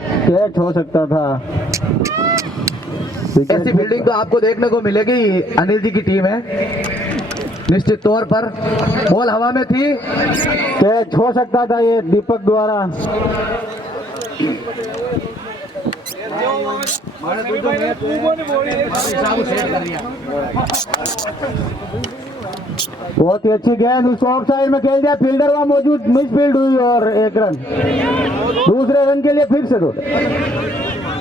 Catch हो सकता था। ऐसी फील्डिंग तो आपको देखने को मिलेगी। अनिल जी की टीम है निश्चित तौर पर। बॉल हवा में थी, कैच हो सकता था ये दीपक द्वारा। बहुत ही अच्छी गेंद, उसको ऑफ साइड में खेल दिया, फील्डर वहां मौजूद, मिस फील्ड हुई और 1 रन। दूसरे रन के लिए फिर से 2।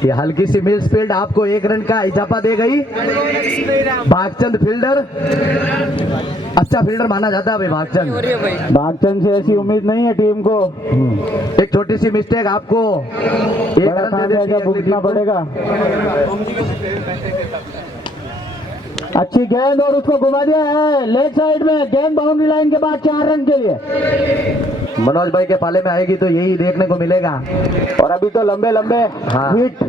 ये हल्की सी मिस फील्ड आपको 1 रन का इजाफा दे गई। भागचंद फील्डर, अच्छा फील्डर माना जाता है भाई भागचंद। भागचंद से ऐसी उम्मीद नहीं है टीम को। एक छोटी सी मिस्टेक आपको 1 रन दे देती भुगतना पड़ेगा। अच्छी गेंद और उसको घुमा दिया है लेग साइड में। गेंद बाउंड्री लाइन के बाद 4 रन के लिए। मनोज भाई के पाले में आएगी तो यही देखने को मिलेगा। और अभी तो लंबे लंबे हिट,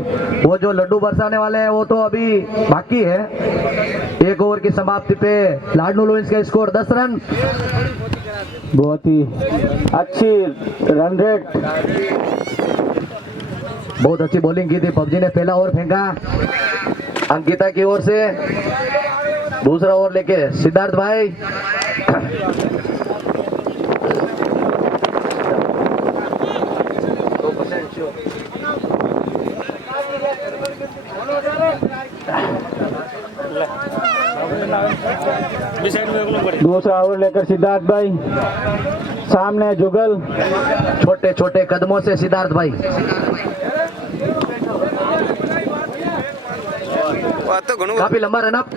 वो जो लड्डू बरसाने वाले हैं वो तो अभी बाकी है। 1 ओवर की समाप्ति पे लाडनू लुइस का स्कोर 10 रन। बहुत ही अच्छी रन रेट। बहुत अच्छी बॉलिंग की थी पबजी ने। पहला ओवर फेंका अंकिता की ओर से, दूसरा ओवर लेके सिद्धार्थ भाई। दूसरा ओवर लेकर सिद्धार्थ भाई, सामने जुगल। छोटे छोटे कदमों से सिद्धार्थ भाई। काफी लंबा रन अप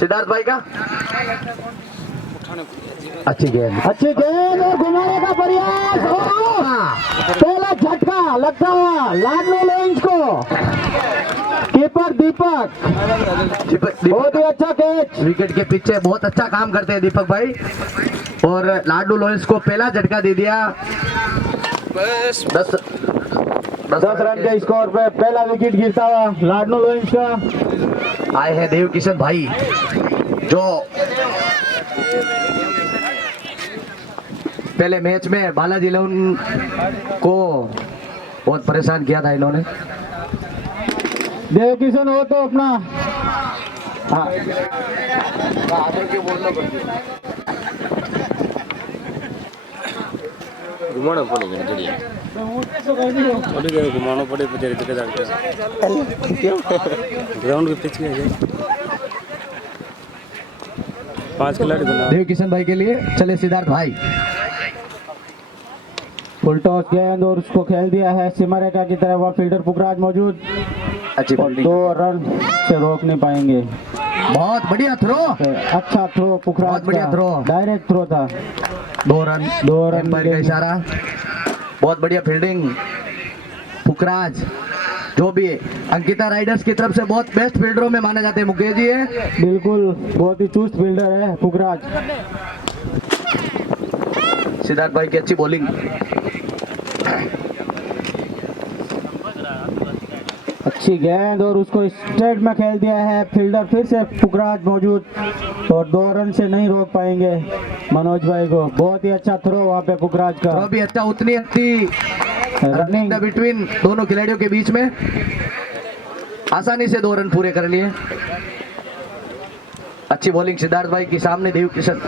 सिद्धार्थ भाई का। अच्छी गेंद, अच्छी गेंद और घुमाने का प्रयास। पहला झटका लगता हुआ लाडनू लुइस को। कीपर दीपक, बहुत ही अच्छा कैच। विकेट के पीछे बहुत अच्छा काम करते हैं दीपक भाई। और लाडनू लुइस को पहला झटका दे दिया। 10 रन के स्कोर पे पहला विकेट गिरता हुआ लाडनू लुइस का। आए हैं देव किशन भाई जो पहले मैच में बालाजी लोन को बहुत परेशान किया था इन्होंने। देव किशन हो तो अपना घुमाना पड़ेगा घुमाना पड़े ग्राउंड के पिच में 5 खिलाड़ी देव किशन भाई के लिए चले सिद्धार्थ भाई। फुल टॉस गेंद और उसको खेल दिया है सीमा रेखा की तरफ। वह फील्डर पुखराज मौजूद। अच्छी और 2 रन से रोक नहीं पाएंगे। बहुत बढ़िया थ्रो, अच्छा थ्रो पुखराज, बहुत बढ़िया थ्रो, डायरेक्ट थ्रो था। 2 रन का इशारा। बहुत बढ़िया फील्डिंग पुखराज, जो भी अंकिता राइडर्स की तरफ से बहुत बेस्ट फील्डरों में माने जाते हैं मुकेश जी है। बिल्कुल, बहुत ही चुस्त फील्डर है पुखराज। सिद्धार्थ भाई की अच्छी बॉलिंग। अच्छी गेंद और उसको स्ट्रेट में खेल दिया है। फील्डर फिर से पुखराज मौजूद और 2 रन से नहीं रोक पाएंगे मनोज भाई को। बहुत ही अच्छा थ्रो वहाँ पे पुखराज का। थ्रो भी अच्छा, उतनी अच्छी रनिंग बिटवीन दोनों खिलाड़ियों के बीच में। आसानी से 2 रन पूरे कर लिए। अच्छी बॉलिंग सिद्धार्थ भाई की। सामने देव किशन,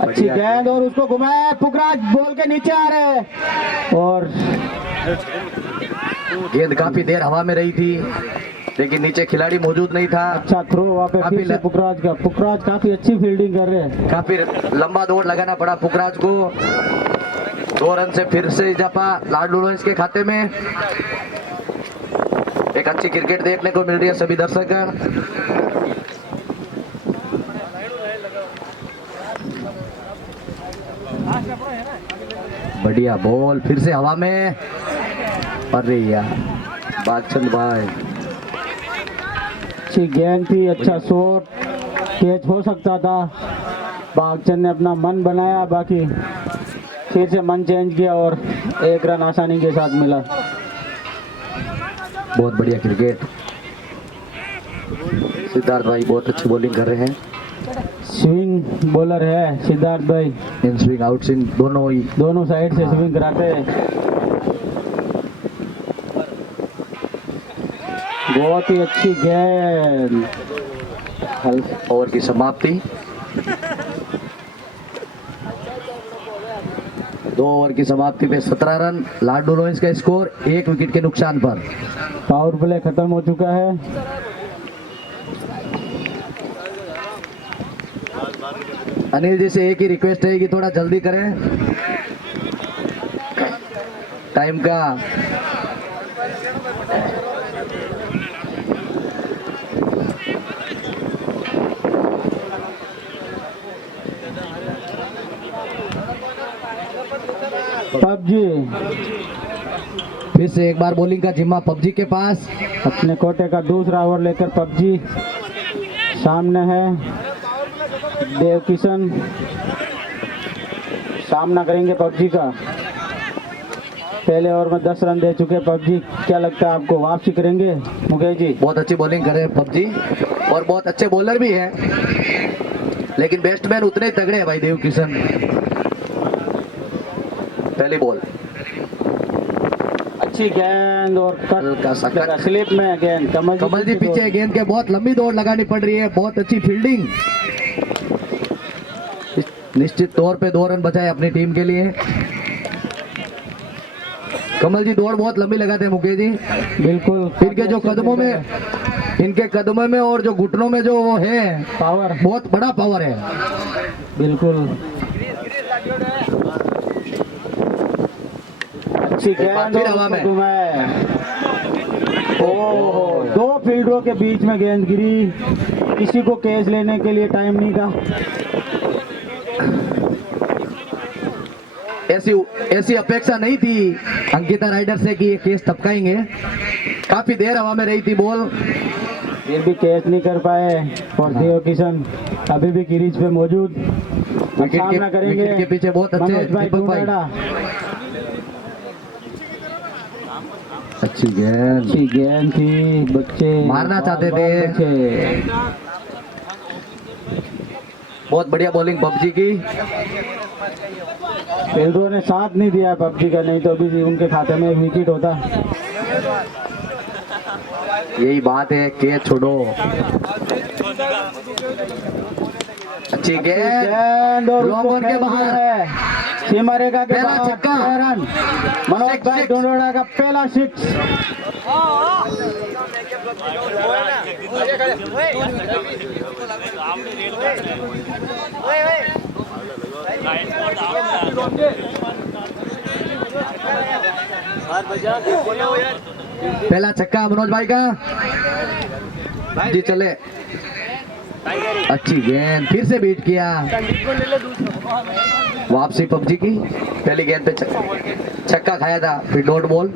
अच्छी गेंद और उसको घुमाया। पुखराज बॉल के नीचे आ रहे हैं और गेंद काफी देर हवा में रही थी लेकिन नीचे खिलाड़ी मौजूद नहीं था। अच्छा थ्रो वहाँ पे फिर से पुखराज का। पुखराज काफी अच्छी फील्डिंग कर रहे हैं। काफी लंबा दौड़ लगाना पड़ा पुखराज को। 2 रन से फिर से इजाफा लाडनू लुइस के खाते में। एक अच्छी क्रिकेट देखने को मिल रही है सभी दर्शक। बढ़िया बॉल फिर से हवा में। अरे यार भागचंद भाई, अच्छी गेंद थी, अच्छा शॉट, कैच हो सकता था। भागचंद ने अपना मन बनाया, बाकी फिर से मन चेंज किया और 1 रन आसानी के साथ मिला। बहुत बढ़िया क्रिकेट। सिद्धार्थ भाई बहुत अच्छी बॉलिंग कर रहे हैं। स्विंग बॉलर है सिद्धार्थ भाई। इन स्विंग आउट स्विंग दोनों साइड से स्विंग कराते हैं। बहुत ही अच्छी गेंद। ओवर की समाप्ति। 2 ओवर की समाप्ति पे 17 रन। लाडू लोइंस का स्कोर 1 विकेट के नुकसान पर। पावर प्ले खत्म हो चुका है। अनिल जी से एक ही रिक्वेस्ट है कि थोड़ा जल्दी करें, टाइम का पबजी फिर से एक बार बॉलिंग का जिम्मा पबजी के पास। अपने कोटे का दूसरा ओवर लेकर पबजी सामने है। देव किशन सामना करेंगे पबजी का। पहले ओवर में 10 रन दे चुके पबजी। क्या लगता है आपको वापसी करेंगे मुकेश जी? बहुत अच्छी बॉलिंग करे पबजी और बहुत अच्छे बॉलर भी है, लेकिन बैट्समैन उतने ही तगड़े हैं भाई देव किशन। पहली बॉल अच्छी गेंद और हल्का सा कट। स्लिप में गेंद। कमल जी पीछे गेंद के बहुत लंबी दौड़ लगानी पड़ रही है। बहुत अच्छी फील्डिंग। निश्चित तौर पे 2 रन बचाए अपनी टीम के लिए। कमल जी दौड़ बहुत लंबी लगाते हैं मुकेश जी। बिल्कुल। इनके जो कदमों में, इनके कदमों में और जो घुटनों में जो वो है पावर, बहुत बड़ा पावर है। बिल्कुल। अच्छी गेंद फिर हवा में। ओह, 2 फील्डरों के बीच में गेंद गिरी। किसी को कैच लेने के लिए टाइम नहीं था। ऐसी अपेक्षा नहीं थी अंकिता राइडर से कि ये केस टपकाएंगे। काफी देर हवा में रही थी बॉल, फिर भी कैच नहीं कर पाए। और देव किशन अभी भी क्रीज पे मौजूद। सामना करेंगे विकेट के पीछे बहुत अच्छे मनोज भाई दीपक भाई। ढूंढेड़ा। अच्छी गेंद, अच्छी गेंद थी। बच्चे मारना चाहते थे। बच्चे। बहुत बढ़िया बॉलिंग पबजी की। फील्डरों ने साथ नहीं दिया पबजी का, नहीं तो अभी उनके खाते में 1 विकेट होता। यही बात है, कैच छोड़ो। अच्छी गेंद और लॉन्ग ऑन के बाहर। सीमा रेखा के पहला बाहर छक्का। 6 रन। मनोज भाई ढूंढेड़ा का पहला 6। पहला छक्का मनोज भाई का। जी चले। अच्छी गेंद, फिर से बीट किया। वापसी पबजी की। पहली गेंद पे छक्का खाया था, फिर डॉट बॉल।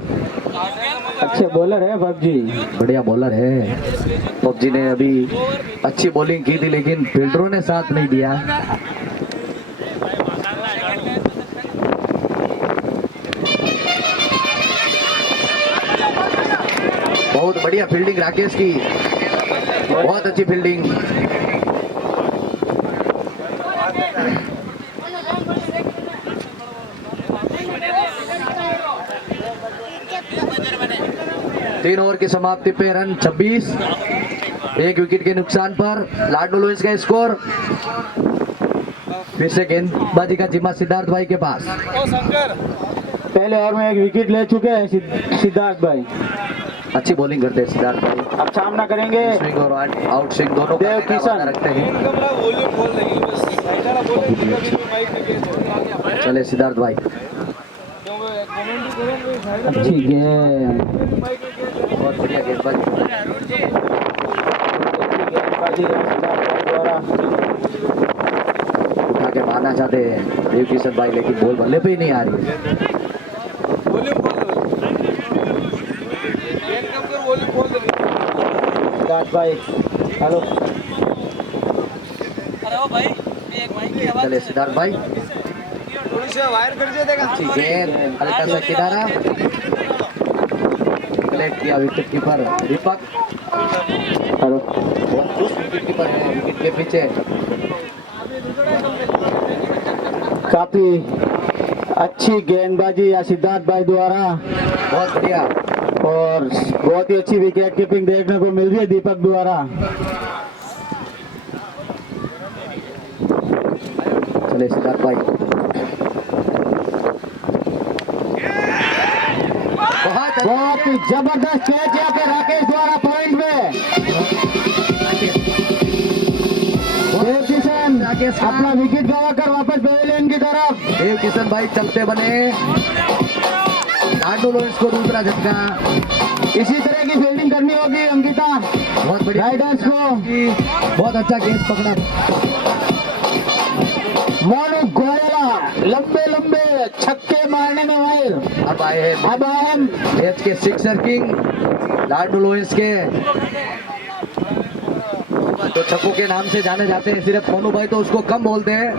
अच्छे बॉलर है पबजी। बढ़िया बॉलर है पबजी ने। अभी अच्छी बॉलिंग की थी, लेकिन फील्डरों ने साथ नहीं दिया। बहुत बढ़िया फील्डिंग राकेश की, बहुत अच्छी फील्डिंग। तीन ओवर की समाप्ति पे रन 26, 1 विकेट के नुकसान पर। लाडू लुइस का स्कोर। फिर से गेंदबाजी का जिम्मा सिद्धार्थ भाई के पास। पहले ओवर में 1 विकेट ले चुके हैं सिद्धार्थ भाई। अच्छी बॉलिंग करते हैं सिद्धार्थ भाई। अब सामना करेंगे स्विंग और आउट स्विंग दोनों का देव किशन। वादा रखते हैं। चले सिद्धार्थ भाई। अच्छी गेंद। बहुत बढ़िया गेंदबाजी। गेंदबाजी है सिद्धार्थ भाई द्वारा। उठा के मारना चाहते हैं देव किशन भाई, लेकिन बॉल बल्ले पे ही नहीं आ रही है। सिद्धार्थ भाई हेलो। चले सिद्धार्थ भाई। अच्छी गेंद, हल्का सा किनारा। कलेक्ट किया विकेट कीपर दीपक। हेलो। बहुत चुस्त विकेट कीपर है विकेट के पीछे। काफी अच्छी गेंदबाजी या सिद्धार्थ भाई द्वारा। बहुत बढ़िया। और बहुत ही अच्छी विकेट कीपिंग देखने को मिल रही है दीपक द्वारा। चले सिद्धार्थ भाई, बहुत ही जबरदस्त कैच यहाँ पे राकेश द्वारा पॉइंट में। देव किशन राकेश अपना विकेट गवाकर वापस पवेलियन की तरफ। देव किशन भाई चलते बने, लाडू लोहिस को दूसरा झटका। इसी तरह की फील्डिंग करनी होगी अंकिता बहुत बढ़िया राइडर्स को। बहुत अच्छा कैच पकड़ा। मोनू गोयला लंबे लंबे छक्के मारने में माहिर। अब आए हैं अब आए मैच के सिक्सर किंग लाडू लोहिस के, तो छक्कों के नाम से जाने जाते हैं, सिर्फ मोनू भाई तो उसको कम बोलते हैं।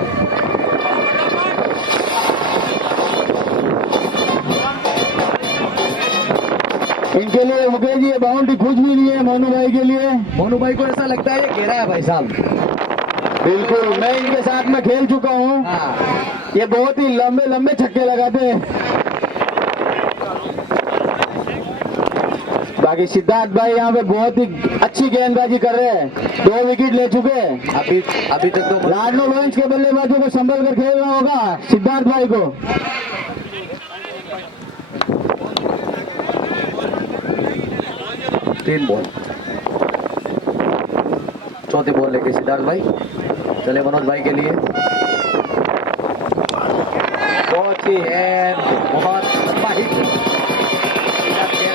इनके लिए मुकेश जी बाउंड्री कुछ भी नहीं है मोनू भाई के लिए। मोनू भाई को ऐसा लगता है ये घेरा है भाई साहब। बिल्कुल, मैं इनके साथ में खेल चुका हूँ। हाँ, ये बहुत ही लंबे लंबे छक्के लगाते हैं। बाकी सिद्धार्थ भाई यहाँ पे बहुत ही अच्छी गेंदबाजी कर रहे हैं, 2 विकेट ले चुके हैं। अभी तक तो लाडलो लोहिस के बल्लेबाजों को संभल कर खेलना होगा सिद्धार्थ भाई को। 3 बॉल, चौथी बॉल लेके सिद्धार्थ भाई चले मनोज भाई के लिए। बहुत ही है, बहुत लंबा हिट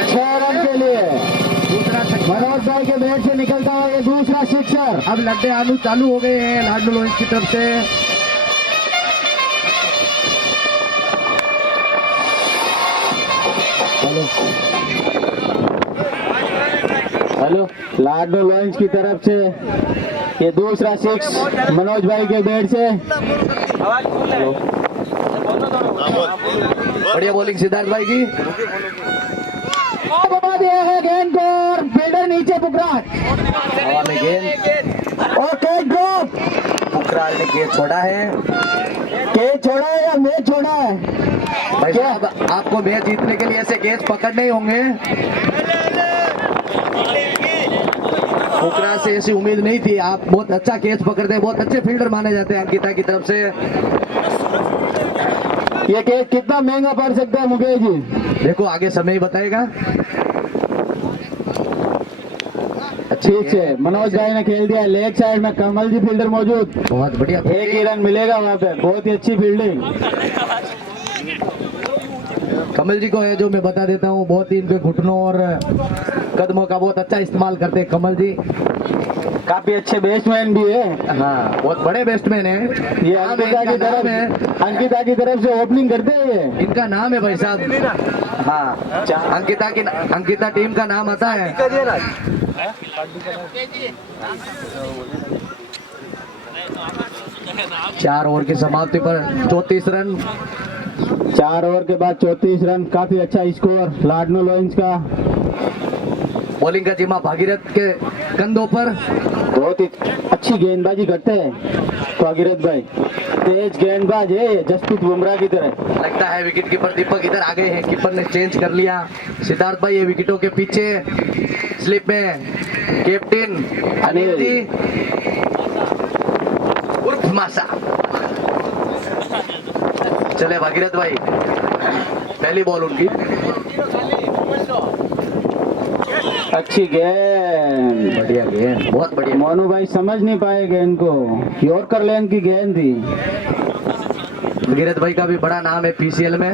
6 रन के लिए दूसरा छक्का। मनोज भाई के बैट से निकलता हुआ ये दूसरा सिक्सर। अब लड्डे आलू चालू हो गए हैं लाडलो लोहिस की तरफ से। हेलो, लाडलो लोहिस की तरफ से ये दूसरा 6 मनोज भाई के बैट से। बढ़िया बॉलिंग सिद्धार्थ भाई की। दबा दिया है गेंद को और फील्डर नीचे पुकराज। हवा में गेंद और कैच ड्रॉप। पुकराज ने गेंद छोड़ा है। कैच छोड़ा है या मैच छोड़ा है? भाई साहब आपको मैच जीतने के लिए ऐसे कैच पकड़ने ही होंगे। पुकराज से ऐसी उम्मीद नहीं थी, आप बहुत अच्छा कैच पकड़ते हैं, बहुत अच्छे फील्डर माने जाते हैं अंकिता की तरफ से। ये कैच कितना महंगा पड़ सकता है मुकेश जी? देखो आगे समय ही बताएगा। ठीक है, मनोज भाई ने खेल दिया लेग साइड में, कमल जी फील्डर मौजूद। बहुत बढ़िया, 1 ही रन मिलेगा वहाँ पे, बहुत ही अच्छी फील्डिंग। कमल जी को है जो मैं बता देता हूँ, बहुत ही इनके घुटनों और कदमों का बहुत अच्छा इस्तेमाल करते हैं कमल जी। काफी अच्छे बैट्समैन भी है। हाँ, बहुत बड़े बैट्समैन है। ये अंकिता की तरफ से ओपनिंग करते हैं ये। इनका नाम है भाई साहब। हाँ, अंकिता टीम का नाम आता है। 4 ओवर की समाप्ति पर 34 रन। 4 ओवर के बाद 34 रन, काफी अच्छा स्कोर लाडलो लोहिस का। बॉलिंग का जिम्मा भागीरथ के कंधों पर। बहुत ही अच्छी गेंदबाजी करते हैं भागीरथ भाई, तेज गेंदबाज है जसप्रीत बुमराह की तरह। लगता है विकेट कीपर दीपक इधर आ गए हैं, कीपर ने चेंज कर लिया। सिद्धार्थ भाई ये विकेटों के पीछे स्लिप में कैप्टन अनिल जी उर्फ मासा। चले भागीरथ भाई, पहली बॉल उनकी। अच्छी गेंद, बढ़िया गेंद, बहुत बढ़िया। मोनू भाई समझ नहीं पाए गेंद को, यॉर्कर लेन की गेंद थी। भागीरथ भाई का भी बड़ा नाम है पीसीएल में।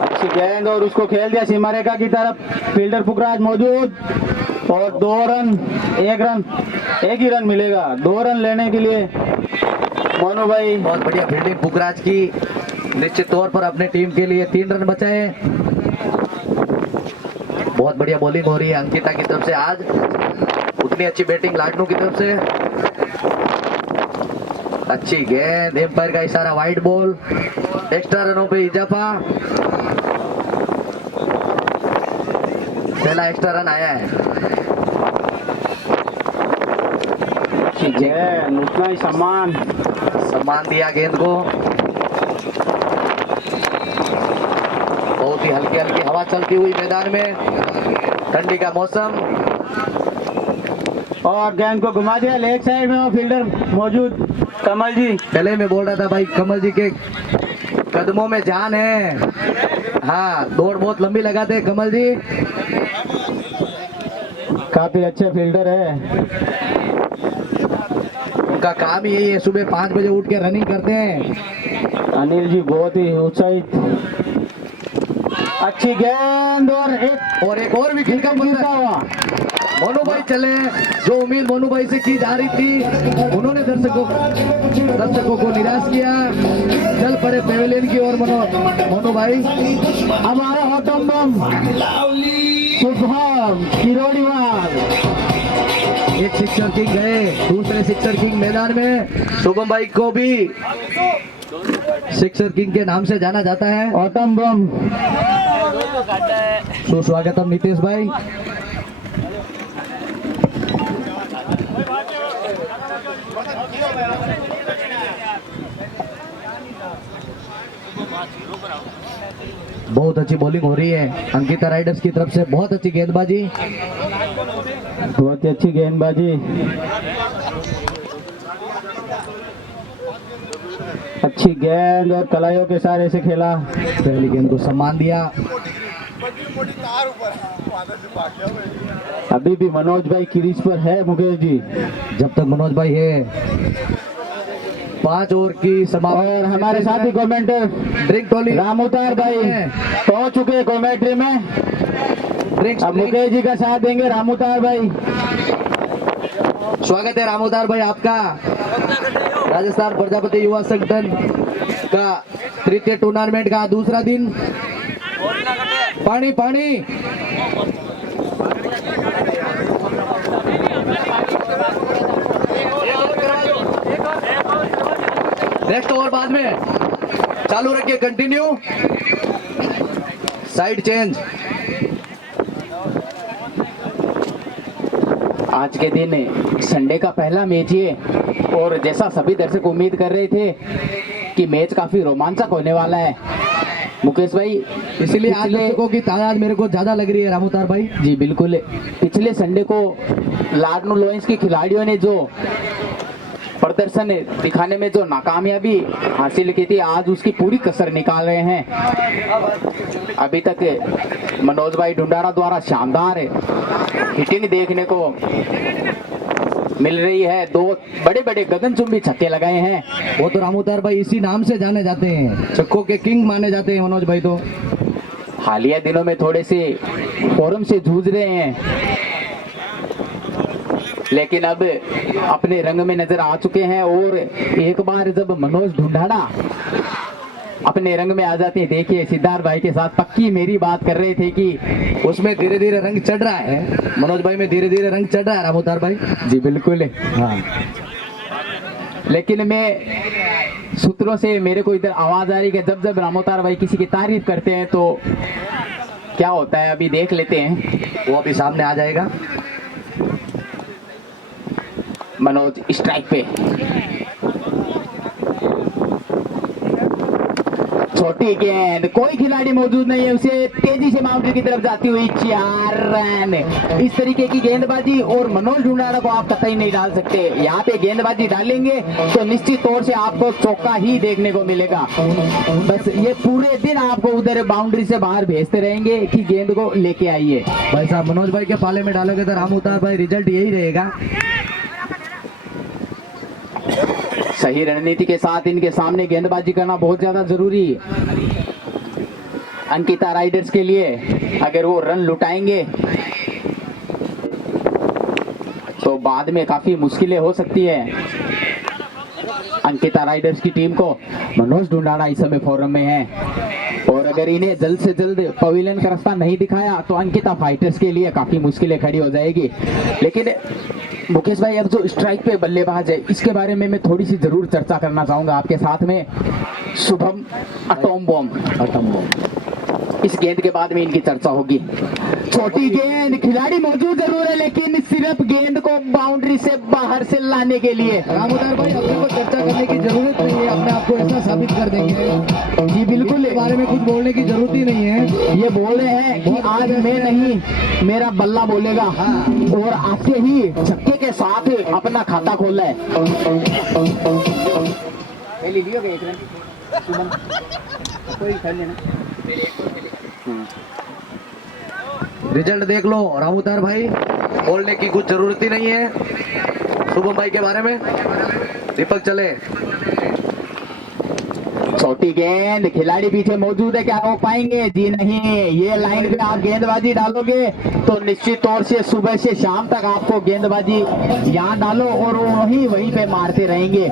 अच्छी गेंद और उसको खेल दिया सीमा रेखा की तरफ, फील्डर पुखराज मौजूद। और 2 रन, 1 रन, 1 ही रन मिलेगा 2 रन लेने के लिए मोनू भाई। बहुत बढ़िया फील्डिंग पुखराज की, निश्चित तौर पर अपने टीम के लिए 3 रन बचाए। बहुत बढ़िया बॉलिंग हो रही है अंकिता की तरफ से आज, उतनी अच्छी बैटिंग लाडनू की तरफ से। अच्छी गेंद, एम्पायर का इशारा, वाइड बॉल, एक्स्ट्रा रनों पे इजाफा। पहला एक्स्ट्रा रन आया है। गेंद, उतना ही सम्मान दिया गेंद को। बहुत हल्की हल्की हल्की हवा चलती हुई मैदान में, ठंडी का मौसम। और गेंद को घुमा दिया, लेग साइड में वो फील्डर मौजूद कमल जी। पहले मैं बोल रहा था भाई, कमल जी के कदमों में जान है। हाँ, दौड़ बहुत लंबी लगाते हैं कमल जी। काफी अच्छे फील्डर है। उनका काम ही यही है, सुबह 5 बजे उठ के रनिंग करते हैं। अनिल जी बहुत ही उत्साहित। अच्छी गेंद और एक और विकेट का गिरता हुआ। मोनू भाई चले, जो उम्मीद मोनू भाई से की जा रही थी, उन्होंने दर्शकों को निराश किया। चल पड़े पेवेलियन की ओर मोनू भाई। हमारा ऑटम बम शुभम किरोड़ीवाल। एक सिक्सर किंग गए, दूसरे सिक्सर किंग मैदान में। शुभम भाई को भी सिक्सर किंग के नाम से जाना जाता है। ऑटम बम सुस्वागतम नीतीश भाई। बहुत अच्छी बॉलिंग हो रही है अंकिता राइडर्स की तरफ से, बहुत अच्छी गेंदबाजी, बहुत ही अच्छी गेंदबाजी। अच्छी गेंद और कलाइयों के सहारे से खेला। पहली गेंद को सम्मान दिया। अभी भी मनोज भाई क्रीज पर है मुकेश जी। जब तक मनोज भाई है 5 ओवर की समाप्ति। और हमारे साथी कमेंटर ड्रिंक टोली रामोतार भाई पहुंच चुके हैं कमेंट्री में। ड्रिंक्स अब मुकेश जी का साथ देंगे रामोतार भाई। स्वागत है रामोदार भाई आपका। राजस्थान प्रजापति युवा संगठन का तृतीय टूर्नामेंट का दूसरा दिन। पानी पानी नेक्स्ट ओवर बाद में चालू रखिए, कंटिन्यू। Side change. आज के दिन संडे का पहला मैच है और जैसा सभी दर्शक उम्मीद कर रहे थे कि मैच काफी रोमांचक होने वाला है मुकेश भाई, इसलिए आज दर्शकों की तादाद मेरे को ज्यादा लग रही है रामोतार भाई। जी बिल्कुल। पिछले संडे को लाडनू लोइंस के खिलाड़ियों ने जो प्रदर्शन दिखाने में जो नाकामयाबी हासिल की थी, आज उसकी पूरी कसर निकाल रहे हैं। अभी तक मनोज भाई ढूंढाड़ा द्वारा शानदार हिटिंग देखने को मिल रही है। 2 बड़े बड़े गगनचुंबी छक्के लगाए हैं। वो तो रामोतार भाई इसी नाम से जाने जाते हैं, छक्कों के किंग माने जाते हैं मनोज भाई। तो हालिया दिनों में थोड़े से फॉर्म से जूझ रहे हैं, लेकिन अब अपने रंग में नजर आ चुके हैं। और एक बार जब मनोज ढूंढाड़ा अपने रंग में आ जाते हैं, देखिए सिद्धार्थ भाई के साथ पक्की मेरी बात कर रहे थे कि उसमें धीरे धीरे रंग चढ़ रहा है, मनोज भाई में धीरे धीरे रंग चढ़ रहा है रामोतार भाई। जी बिल्कुल। हाँ, लेकिन मैं सूत्रों से मेरे को इधर आवाज आ रही है कि जब जब रामोतार भाई किसी की तारीफ करते हैं तो क्या होता है, अभी देख लेते हैं। वो अभी सामने आ जाएगा। मनोज स्ट्राइक पे, छोटी गेंद, कोई खिलाड़ी मौजूद नहीं है, उसे तेजी से बाउंड्री की तरफ जाती हुई 4 रन। इस तरीके की गेंदबाजी और मनोज ढूंढाड़ा को आप कतई नहीं डाल सकते। यहाँ पे गेंदबाजी डालेंगे तो निश्चित तौर से आपको चौका ही देखने को मिलेगा। बस ये पूरे दिन आपको उधर बाउंड्री से बाहर भेजते रहेंगे कि गेंद को लेके आइए। भाई साहब मनोज भाई के पाले में डालोगे तो रामोतार भाई रिजल्ट यही रहेगा। सही रणनीति के साथ इनके सामने गेंदबाजी करना बहुत ज्यादा जरूरी है अंकिता राइडर्स के लिए। अगर वो रन लुटाएंगे तो बाद में काफी मुश्किलें हो सकती है अंकिता राइडर्स की टीम को। मनोज ढूंढाड़ा इस समय फॉर्म में है और अगर इन्हें जल्द से जल्द पवेलियन का रास्ता नहीं दिखाया तो अंकिता फाइटर्स के लिए काफी मुश्किलें खड़ी हो जाएगी। लेकिन मुकेश भाई, अब जो स्ट्राइक पे बल्लेबाज है इसके बारे में मैं थोड़ी सी जरूर चर्चा करना चाहूंगा आपके साथ में। शुभम अटोम बॉम्ब इस गेंद के बाद में इनकी चर्चा होगी। छोटी गेंद, खिलाड़ी मौजूद जरूर है लेकिन सिर्फ गेंद को बाउंड्री से बाहर से लाने के लिए। रामोदार भाई अपने को चर्चा करने की जरूरत नहीं है, अपने आप को ऐसा साबित कर देंगे। जी बिल्कुल, इसके बारे में कुछ बोलने की जरूरत ही नहीं है। ये बोल रहे हैं कि आज मैं नहीं, मेरा बल्ला बोलेगा और आते ही छक्के के साथ अपना खाता खोला है। रिजल्ट देख लो रामोदार भाई, बोलने की कुछ जरूरत ही नहीं है शुभम भाई के बारे में। दीपक चले। छोटी गेंद, खिलाड़ी पीछे मौजूद है, क्या रोक पाएंगे? जी नहीं। ये लाइन पे आप गेंदबाजी डालोगे तो निश्चित तौर से सुबह से शाम तक आपको गेंदबाजी यहाँ डालो और वहीं पे मारते रहेंगे।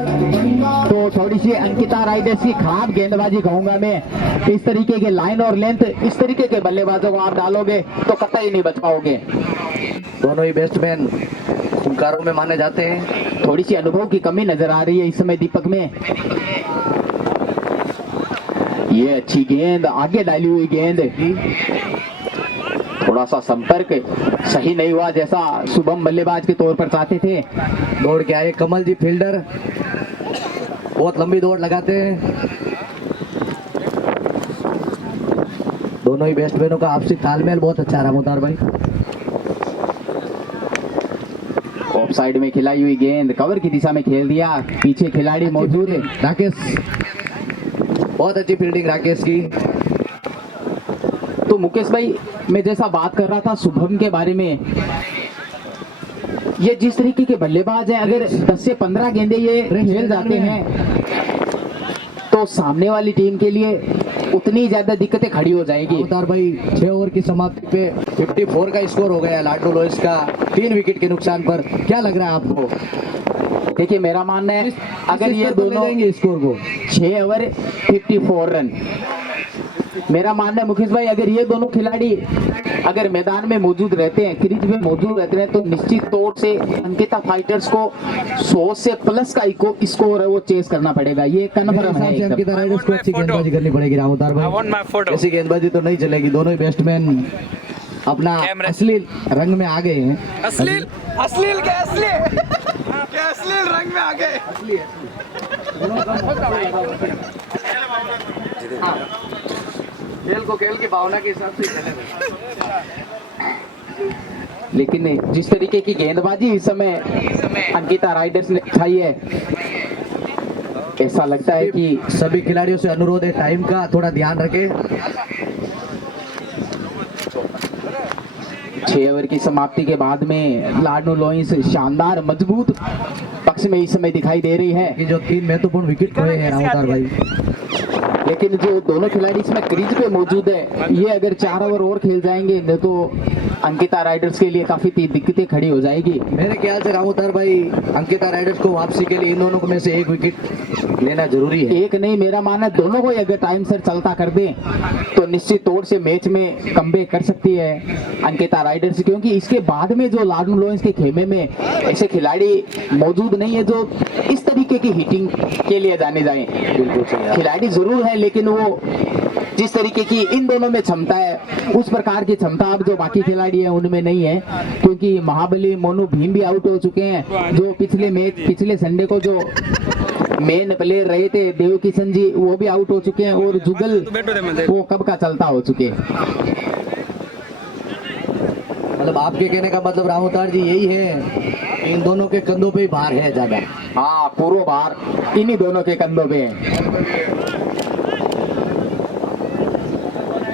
तो थोड़ी सी अंकिता राइडर्स की खराब गेंदबाजी कहूंगा मैं। इस तरीके के लाइन और लेंथ, इस तरीके के बल्लेबाजों को आप डालोगे तो कतई नहीं बच पाओगे। दोनों ही बैट्समैन खूंखारों में माने जाते हैं। थोड़ी सी अनुभव की कमी नजर आ रही है इस समय दीपक में। ये अच्छी गेंद, आगे डाली हुई गेंद, थोड़ा सा संपर्क सही नहीं हुआ जैसा शुभम बल्लेबाज के तौर पर चाहते थे। दौड़ के आए कमल जी फील्डर, बहुत लंबी दौड़ लगाते हैं। दोनों ही बैट्समैनों का आपसी तालमेल बहुत अच्छा रहा रामोदार भाई। ऑफ साइड में खिलाई हुई गेंद, कवर की दिशा में खेल दिया, पीछे खिलाड़ी मौजूद है। राकेश, बहुत अच्छी फील्डिंग राकेश की। तो मुकेश भाई, मैं जैसा बात कर रहा था शुभम के बारे में, ये जिस तरीके के बल्लेबाज हैं, अगर 10 से 15 गेंदे ये खेल जाते हैं तो सामने वाली टीम के लिए उतनी ज्यादा दिक्कतें खड़ी हो जाएगी। रामोदार भाई 6 ओवर की समाप्ति पे 54 का स्कोर हो गया लाडो लोइस का, 3 विकेट के नुकसान पर। क्या लग रहा है आपको? देखिए मेरा मानना है अगर ये दोनों स्कोर को 6 ओवर 54 रन, मेरा मानना है मुकेश भाई, अगर ये दोनों खिलाड़ी अगर मैदान में मौजूद रहते हैं, क्रीज में मौजूद रहते हैं, तो निश्चित तौर से अंकिता फाइटर्स को 100 से प्लस का स्कोर है वो चेस करना पड़ेगा। ये कन्फर्म है एकदम। अंकिता राइडर्स को अच्छी गेंदबाजी करनी पड़ेगी रामोदार भाई। ऐसी गेंदबाजी तो नहीं चलेगी। दोनों ही बैट्समैन अपना असली रंग में आ गए हैं। अश्लील रंग में आ गए। खेल को खेल की भावना के हिसाब से खेलेंगे। लेकिन जिस तरीके की गेंदबाजी इस समय अंकिता राइडर्स ने दिखाई है, ऐसा लगता है कि सभी खिलाड़ियों से अनुरोध है टाइम का थोड़ा ध्यान रखें। 6 ओवर की समाप्ति के बाद में लाडो लोइस शानदार मजबूत पक्ष में इस समय दिखाई दे रही है। कि जो 3 महत्वपूर्ण विकेट खोए हैं रामोदार भाई, लेकिन जो दोनों खिलाड़ी इसमें क्रीज पे मौजूद है, ये अगर 4 ओवर और खेल जाएंगे तो अंकिता राइडर्स के लिए काफी दिक्कतें खड़ी हो जाएगी। मेरे ख्याल से रामोदार भाई अंकिता राइडर्स को वापसी के लिए इन दोनों में से एक विकेट लेना जरूरी है। एक नहीं, मेरा मानना है दोनों को अगर टाइम से चलता कर दें तो निश्चित तौर से मैच में कमबैक कर सकती है अंकिता राइडर्स, क्योंकि इसके बाद में जो लाडो लोइस के खेमे में ऐसे खिलाड़ी मौजूद नहीं है जो इस तरीके की हिटिंग के लिए जाने जाए। बिल्कुल सही। खिलाड़ी जरूर है लेकिन वो जिस तरीके की इन दोनों में क्षमता है, उस प्रकार की क्षमता अब जो बाकी खिलाड़ी है उनमें नहीं है, क्योंकि महाबली, मोनू, भीम भी आउट हो चुके हैं। जो पिछले संडे को जो मेन प्लेयर रहे थे देव किशन जी, वो भी आउट हो चुके हैं और जुगल वो कब का चलता हो चुके हैं। मतलब आपके कहने का मतलब रामोदार जी यही है, इन दोनों के कंधों पे ही भार है ज्यादा। हाँ, पूरा भार इन्हीं दोनों के कंधों पे है।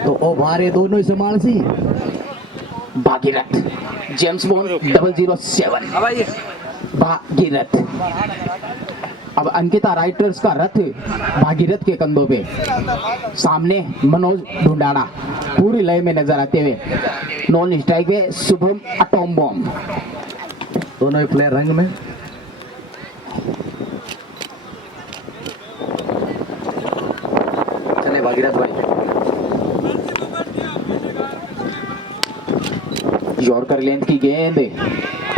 तो ओ भार ये दोनों ही संभाल सी। Bhagirath, James Bond 007 Bhagirath. अब अंकिता राइडर्स का रथ भागीरथ के कंधों पे, सामने मनोज ढूंढाड़ा पूरी लय में नजर आते हुए, नॉन स्ट्राइक पे शुभम अटोम बॉम्ब। दोनों ही प्लेयर रंग में। चले भागीरथ भाई। यॉर्कर लेंथ की गेंद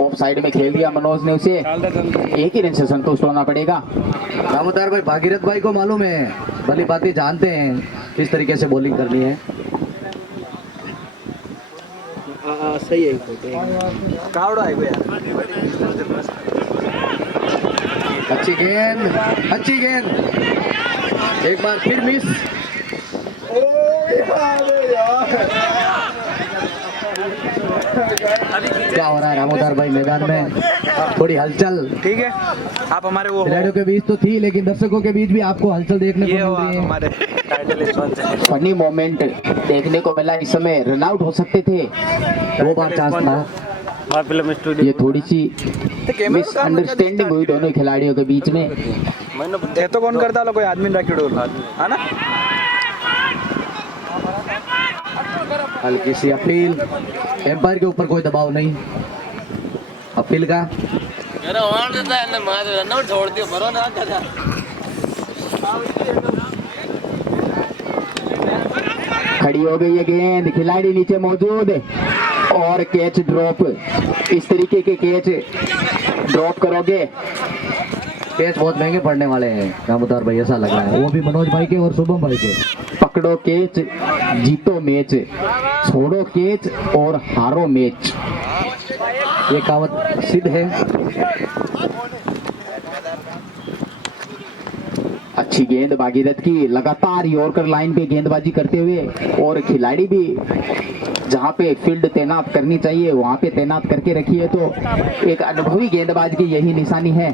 ऑफ साइड में खेल दिया मनोज ने उसे। एक ही रन से संतुष्ट होना पड़ेगा। रामोदार भाई भागीरथ भाई को मालूम है, भली बातें जानते हैं किस तरीके से बॉलिंग करनी है। सही है कावड़ा है यार अच्छी गेंद एक बार फिर मिस क्या हो रहा है रामोदार भाई मैदान में थोड़ी हलचल ठीक है आप हमारे वो खिलाड़ियों के बीच तो थी लेकिन दर्शकों के बीच भी आपको हलचल देखने ये को हो मिल रही है हमारे टाइटल स्पॉन्सर फनी मोमेंट देखने को मिला इस समय रन आउट हो सकते थे 2 बार चांस था वहाँ फिल्म स्टूडियो ये थोड़ी सी मिसअंडरस्टैंडिंग हुई दोनों खिलाड़ियों के बीच में मैंने ये तो कौन करता लो कोई आदमी रखी डोल है ना हल्की सी अपील एम्पायर के ऊपर कोई दबाव नहीं अपील का छोड़ दियो मरो ना खड़ी हो गई है गेंद खिलाड़ी नीचे मौजूद और कैच ड्रॉप इस तरीके के कैच ड्रॉप करोगे कैच बहुत महंगे पड़ने वाले हैं रामोदार भाई ऐसा लग रहा है वो भी मनोज भाई के और शुभम भाई के पकड़ो कैच जीतो मैच छोड़ो कैच और हारो मैच ये कहावत सिद्ध है अच्छी गेंद भागीरथ की लगातार यॉर्कर लाइन पे गेंदबाजी करते हुए और खिलाड़ी भी जहां पे फील्ड तैनात करनी चाहिए वहां पे तैनात करके रखी है तो एक अनुभवी गेंदबाज की यही निशानी है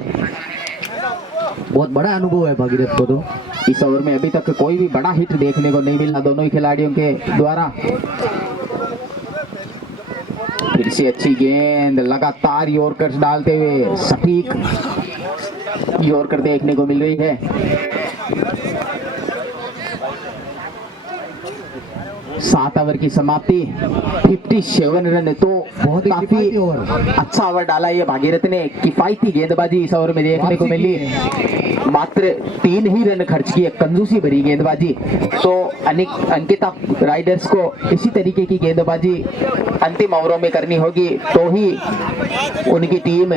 बहुत बड़ा अनुभव है भागीरथ को तो इस ओवर में अभी तक कोई भी बड़ा हिट देखने को नहीं मिला दोनों ही खिलाड़ियों के द्वारा फिर से अच्छी गेंद लगातार यॉर्कर्स डालते हुए सटीक यॉर्कर देखने को मिल रही है 7 ओवर की समाप्ति 57 रन तो बहुत ही काफी अच्छा ओवर डाला ये भागीरथ ने किफायती गेंदबाजी इस ओवर में देखने को मिली मात्र 3 ही रन खर्च किए कंजूसी भरी गेंदबाजी तो अंकिता राइडर्स को इसी तरीके की गेंदबाजी अंतिम ओवरों में करनी होगी तो ही उनकी टीम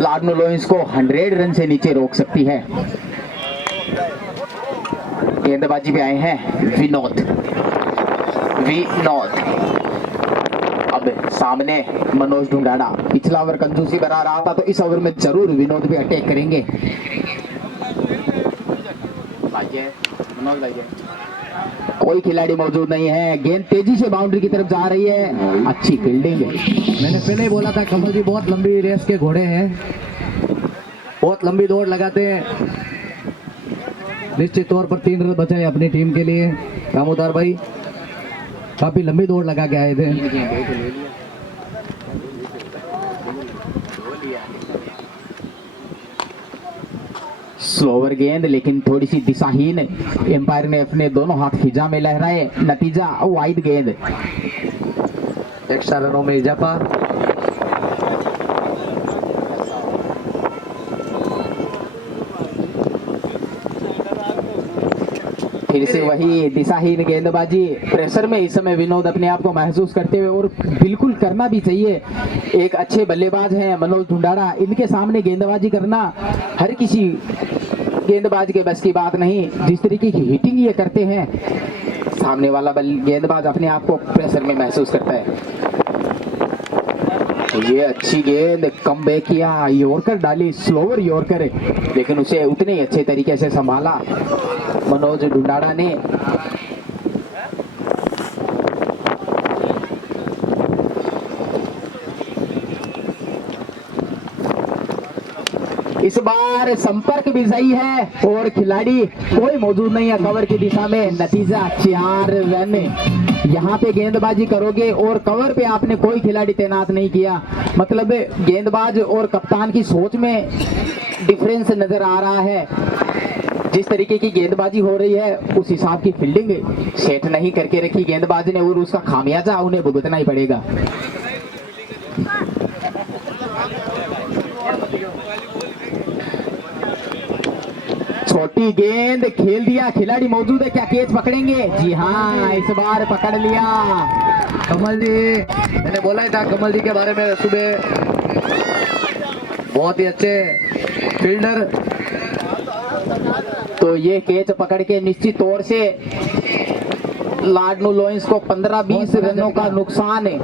लाडनो लोइंस को 100 रन से नीचे रोक सकती है गेंदबाजी पे आए हैं विनोद अब सामने मनोज ढूंढाड़ा पिछला ओवर कंजूसी बना रहा था तो इस ओवर में जरूर विनोद भी अटैक करेंगे कोई खिलाड़ी मौजूद नहीं है गेंद तेजी से बाउंड्री की तरफ जा रही है अच्छी फील्डिंग मैंने पहले ही बोला था कमल जी बहुत लंबी रेस के घोड़े हैं बहुत लंबी दौड़ लगाते हैं निश्चित तौर पर 3 रन बचाए अपनी टीम के लिए रामोदार भाई काफी लंबी दौड़ लगा के आए थे स्लोवर गेंद लेकिन थोड़ी सी दिशाहीन एम्पायर ने अपने दोनों हाथ खिजा में लहराए नतीजा वाइड गेंद एक्स्ट्रा रनों में इजाफा फिर से वही दिशाहीन गेंदबाजी प्रेशर में इस समय विनोद अपने आप को महसूस करते हुए और बिल्कुल करना भी चाहिए एक अच्छे बल्लेबाज हैं मनोज ढूंढाड़ा इनके सामने गेंदबाजी करना हर किसी गेंदबाज के बस की बात नहीं जिस तरीके की हिटिंग ये करते हैं सामने वाला गेंदबाज अपने आप को प्रेशर में महसूस करता है ये अच्छी गेंद कम बैक किया यॉर्कर डाली स्लोवर यॉर्कर लेकिन उसे उतने ही अच्छे तरीके से संभाला मनोज ढूंढाड़ा ने इस बार संपर्क भी सही है और खिलाड़ी कोई मौजूद नहीं है कवर की दिशा में नतीजा 4 रन यहाँ पे गेंदबाजी करोगे और कवर पे आपने कोई खिलाड़ी तैनात नहीं किया मतलब गेंदबाज और कप्तान की सोच में डिफरेंस नजर आ रहा है जिस तरीके की गेंदबाजी हो रही है उस हिसाब की फील्डिंग सेट नहीं करके रखी गेंदबाज ने और उसका खामियाजा उन्हें भुगतना ही पड़ेगा छोटी गेंद खेल दिया खिलाड़ी मौजूद है क्या कैच पकड़ेंगे जी हाँ इस बार पकड़ लिया कमल जी मैंने बोला ही था कमल जी के बारे में सुबह बहुत ही अच्छे फील्डर तो ये कैच पकड़ के निश्चित तौर से लाडनो लोइंस को 15-20 रनों का नुकसान है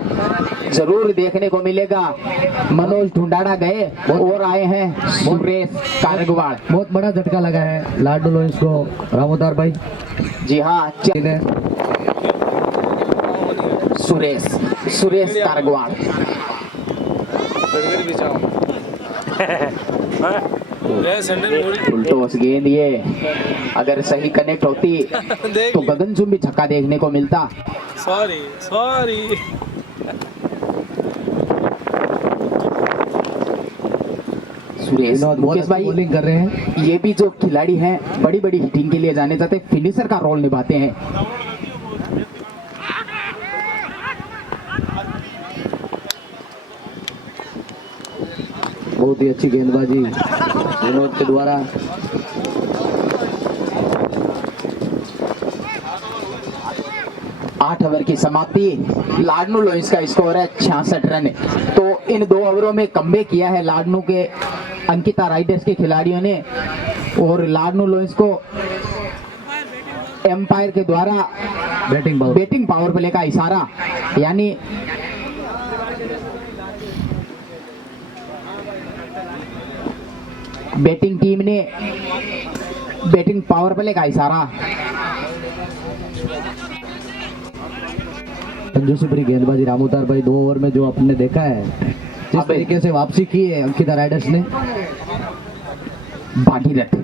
जरूर देखने को मिलेगा। मनोज ढूंढाड़ा गए और आए हैं सुरेश कारगवाड़। बहुत बड़ा झटका लगा है लाडू लोइंस को रामोदार भाई। जी हाँ, इन्हें सुरेश कारगवाड़। फुलटॉस गेंद ये अगर सही कनेक्ट होती तो गगनचुंबी छक्का देखने को मिलता। सॉरी सुरेश विनोद मुकेश भाई, बॉलिंग कर रहे हैं। ये भी जो खिलाड़ी हैं बड़ी बड़ी हिटिंग के लिए जाने जाते, फिनिशर का रोल निभाते हैं। बहुत ही अच्छी गेंदबाजी विनोद के द्वारा। आठ ओवर की समाप्ति, लाडनू लोइंस का स्कोर है 66 रन। तो इन 2 ओवरों में कमबैक किया है लाडनू के अंकिता राइडर्स के खिलाड़ियों ने, और लाडनू लोइंस को एम्पायर के द्वारा बैटिंग पावर प्ले का इशारा, यानी बैटिंग टीम ने बैटिंग पावर प्ले का इशारा। कंजूसपुरी गेंदबाजी रामोदार भाई 2 ओवर में जो आपने देखा है जिस तरीके से वापसी की है अंकिता राइडर्स ने। भागीरथ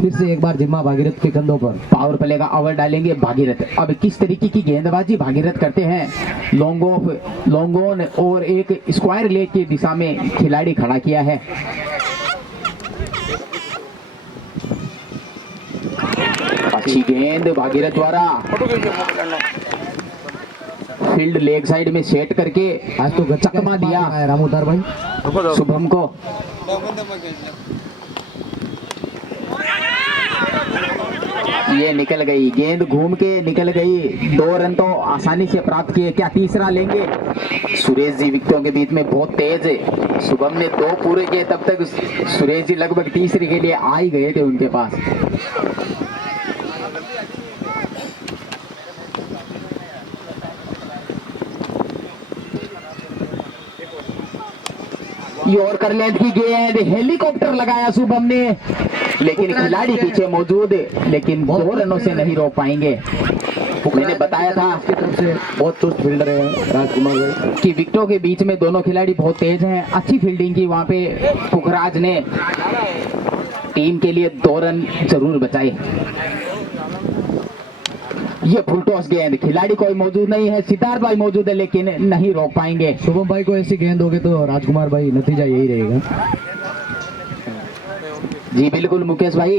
फिर से एक बार जिम्मा भागीरथ के कंधों पर पावर प्ले का ओवर डालेंगे भागीरथ। अब किस तरीके की गेंदबाजी भागीरथ करते हैं, लॉन्ग ऑफ, लॉन्ग ऑन और एक स्क्वायर लेग की दिशा में खिलाड़ी खड़ा किया है। अच्छी गेंद भागीरथ द्वारा फील्ड लेग साइड में सेट करके आज तो चकमा दिया है रामोदार भाई शुभम को। ये निकल गई गेंद, घूम के निकल गई। 2 रन तो आसानी से प्राप्त किए, क्या तीसरा लेंगे? सुरेश जी विकेटों के बीच में बहुत तेज है। शुभम ने 2 पूरे किए, तब तक सुरेश जी लगभग तीसरे के लिए आ ही गए थे उनके पास। यॉर्कर लेंथ की गेंद, हेलीकॉप्टर लगाया शुभम ने, लेकिन खिलाड़ी पीछे मौजूद, लेकिन 2 रनों से नहीं रोक पाएंगे। मैंने बताया था की तरफ से बहुत चुस्त फील्डर है राजकुमार भाई कि विकेटों के बीच में दोनों खिलाड़ी बहुत तेज हैं। अच्छी फील्डिंग की वहां पे पुखराज ने, टीम के लिए 2 रन जरूर बचाए। ये फुल टॉस गेंद, खिलाड़ी कोई मौजूद नहीं है, सिद्धार्थ भाई मौजूद है लेकिन नहीं रोक पाएंगे। शुभम भाई को ऐसी गेंद होगी तो राजकुमार भाई नतीजा यही रहेगा। जी बिल्कुल मुकेश भाई,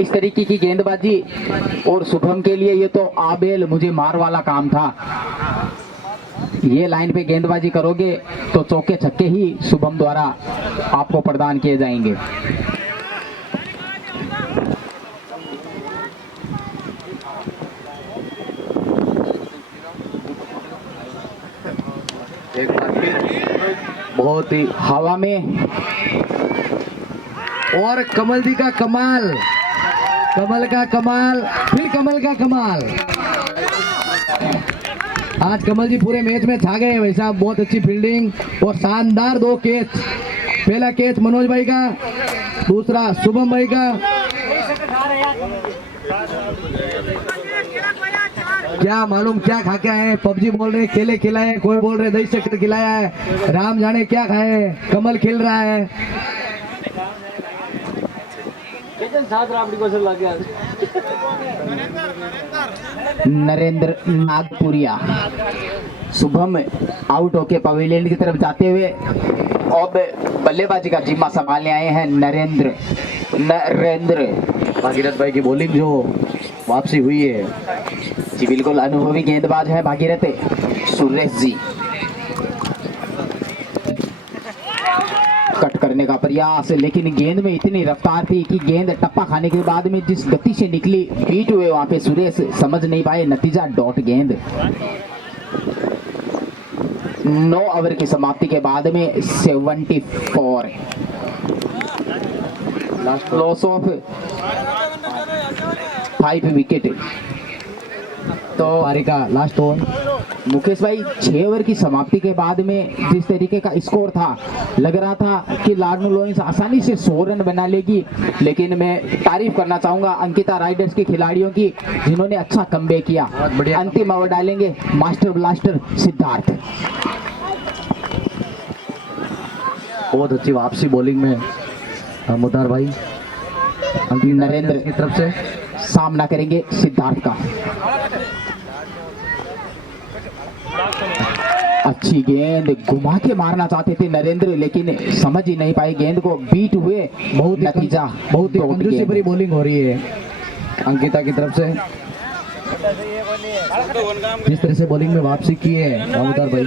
इस तरीके की गेंदबाजी और शुभम के लिए ये तो आबेल मुझे मार वाला काम था। ये लाइन पे गेंदबाजी करोगे तो चौके छक्के ही शुभम द्वारा आपको प्रदान किए जाएंगे। एक बार फिर बहुत ही हवा में और कमल जी का कमाल, कमल का कमाल, फिर कमल का कमाल। आज कमल जी पूरे मैच में छा गए भाई साहब। बहुत अच्छी फील्डिंग और शानदार 2 कैच। पहला कैच मनोज भाई का, दूसरा शुभम भाई का। क्या मालूम क्या खा के आए, पबजी बोल रहे केले खिलाए, कोई बोल रहे दही शक्कर खिलाया है, राम जाने क्या खाए। कमल खिल रहा है। नरेंद्र नागपुरिया, शुभम आउट होके पवेलियन की तरफ जाते हुए अब बल्लेबाजी का जिम्मा संभालने आए हैं नरेंद्र। भागीरथ भाई की बॉलिंग जो वापसी हुई है, जी बिल्कुल अनुभवी गेंदबाज है भागीरथ सुरेश जी। कट करने का प्रयास, लेकिन गेंद में इतनी रफ्तार थी कि गेंद टप्पा खाने के बाद में जिस गति से निकली, बीट हुए वहां पे सुरेश, समझ नहीं पाए, नतीजा डॉट गेंद। 9 ओवर की समाप्ति के बाद में 74 लॉस ऑफ 5 विकेट। तो पारी का लास्ट ओवर मुकेश भाई 6 ओवर की समाप्ति के बाद में जिस तरीके का स्कोर था, लग रहा था कि लाडनू लोइंस आसानी से 100 रन बना लेगी, लेकिन मैं तारीफ करना चाहूंगा अंकिता राइडर्स के खिलाड़ियों की, जिन्होंने अच्छा कमबैक किया। अंतिम ओवर डालेंगे मास्टर ब्लास्टर सिद्धार्थ। बहुत अच्छी वापसी बॉलिंग में मुतार भाई। अंकिता नरेंद्र की तरफ से सामना करेंगे सिद्धार्थ का। अच्छी गेंद घुमा के मारना चाहते थे नरेंद्र, लेकिन समझ ही नहीं पाए गेंद को, बीट हुए। बहुत ही नतीजा बहुत ही दो कंजूसी गेंद। भरी बॉलिंग हो रही है अंकिता की तरफ से। जिस तरह से बॉलिंग में वापसी की है रामोदार भाई।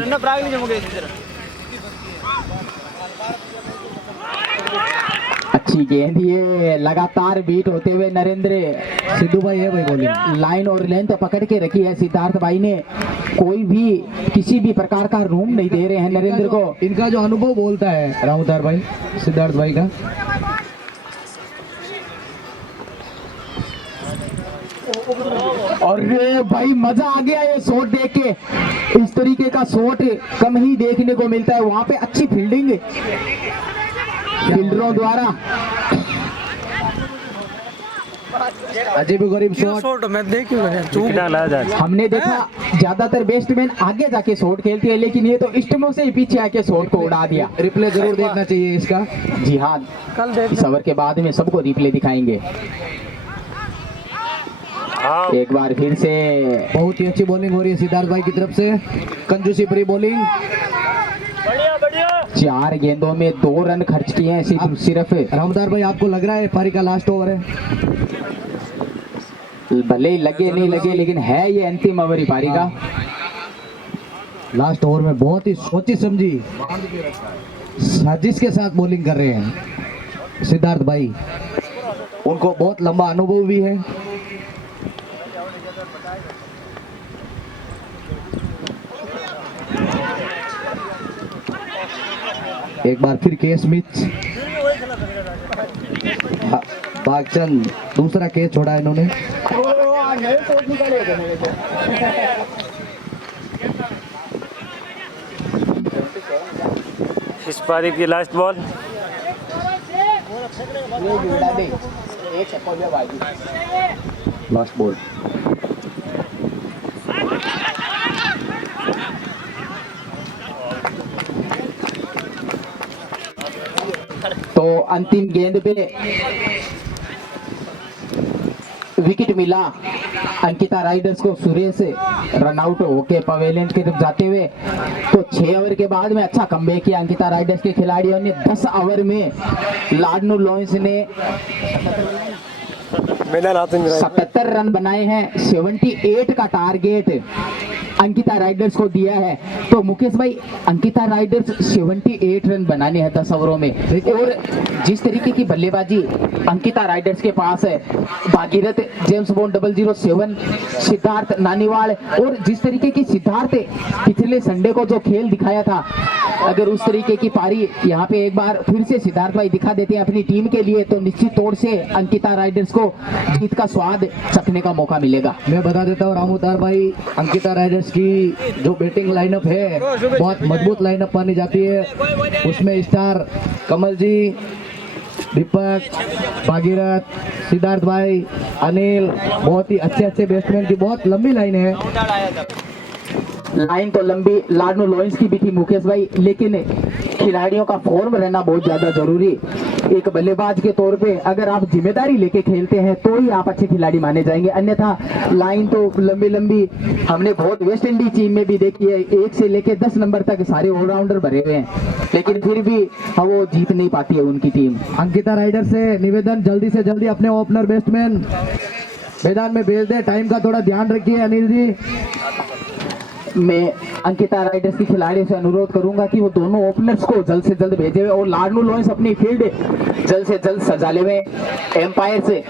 अच्छी गेंद, ये लगातार बीट होते हुए नरेंद्र। सिद्धू भाई है भाई बॉलिंग। लाइन और लेंथ पकड़ के रखी है सिद्धार्थ भाई ने, कोई भी किसी भी प्रकार का रूम नहीं दे रहे हैं नरेंद्र को। इनका जो अनुभव बोलता है रामोदार भाई, सिद्धार्थ भाई का। और भाई मजा आ गया ये शॉट देख के, इस तरीके का शॉट कम ही देखने को मिलता है। वहां पे अच्छी फील्डिंग फील्डरों द्वारा। अजीब गरीब शॉट। हमने देखा ज्यादातर बैट्समैन आगे जाके शॉट खेलते हैं, लेकिन ये तो स्टम्पों से ही पीछे आके शॉट को उड़ा दिया। रिप्ले जरूर देखना चाहिए इसका। जी हाँ, इस ओवर के बाद में सबको रिप्ले दिखाएंगे। एक बार फिर से बहुत ही अच्छी बॉलिंग हो रही है सिद्धार्थ भाई की तरफ से। कंजूसी भरी बॉलिंग। 4 गेंदों में 2 रन खर्च किए हैं सिर्फ। रामदार भाई, आपको लग रहा है पारी का लास्ट ओवर है? भले ही लगे नहीं लगे, लेकिन है ये अंतिम ओवर ही पारी का। लास्ट ओवर में बहुत ही सोची समझी साजिश के साथ बॉलिंग कर रहे हैं सिद्धार्थ भाई। उनको बहुत लंबा अनुभव भी है। एक बार फिर केस मिच। भागचंद दूसरा केस छोड़ा इन्होंने। इस पारी की लास्ट बॉल। Last ball. तो अंतिम गेंद पे विकेट मिला अंकिता राइडर्स को। सुरेश रन आउट होके पवेलियन की तरफ जाते हुए। तो 6 ओवर के बाद में अच्छा कमबैक किया अंकिता राइडर्स के खिलाड़ियों ने। 10 ओवर में लाडनू लोइंस ने 77 रन बनाए हैं। 78 का टारगेट अंकिता राइडर्स को दिया है। तो मुकेश भाई, अंकिता राइडर्स 78 रन बनाने हैं 10 ओवरों में। और जिस तरीके की बल्लेबाजी अंकिता राइडर्स के पास है, भागीरथ जेम्स बॉन्ड 007, सिद्धार्थ नानीवाल, और जिस तरीके की सिद्धार्थ पिछले संडे को जो खेल दिखाया था, अगर उस तरीके की पारी यहाँ पे एक बार फिर से सिद्धार्थ भाई दिखा देते हैं अपनी टीम के लिए, तो निश्चित तौर से अंकिता राइडर्स को जीत का स्वाद चखने का मौका मिलेगा। मैं बता देता हूँ रामोदार भाई, अंकिता राइडर्स की जो बैटिंग लाइनअप है बहुत मजबूत लाइनअप मानी जाती है। उसमें स्टार कमल जी, दीपक, भागीरथ, सिद्धार्थ भाई, अनिल, बहुत ही अच्छे बैट्समैन की बहुत लंबी लाइन है। लाइन तो लंबी लाडनू लोइंस की भी थी मुकेश भाई, लेकिन खिलाड़ियों का फॉर्म रहना बहुत ज्यादा जरूरी। एक बल्लेबाज के तौर पे अगर आप जिम्मेदारी लेके खेलते हैं तो ही आप अच्छे खिलाड़ी माने जाएंगे, अन्यथा लाइन तो लंबी लंबी हमने बहुत वेस्ट इंडीज टीम में भी देखी है। 1 से लेके 10 नंबर तक सारे ऑलराउंडर भरे हुए हैं, लेकिन फिर भी वो जीत नहीं पाती है उनकी टीम। अंकिता राइडर से निवेदन, जल्दी से जल्दी अपने ओपनर बैट्समैन मैदान में भेज दे। टाइम का थोड़ा ध्यान रखिए अनिल जी। मैं अंकिता राइडर्स की खिलाड़ियों से अनुरोध करूंगा कि वो दोनों ओपनर्स को जल्द से जल्द भेजे हुए और लाडनू लोइंस अपनी फील्ड जल्द से जल्द सजा ले हुए। एम्पायर से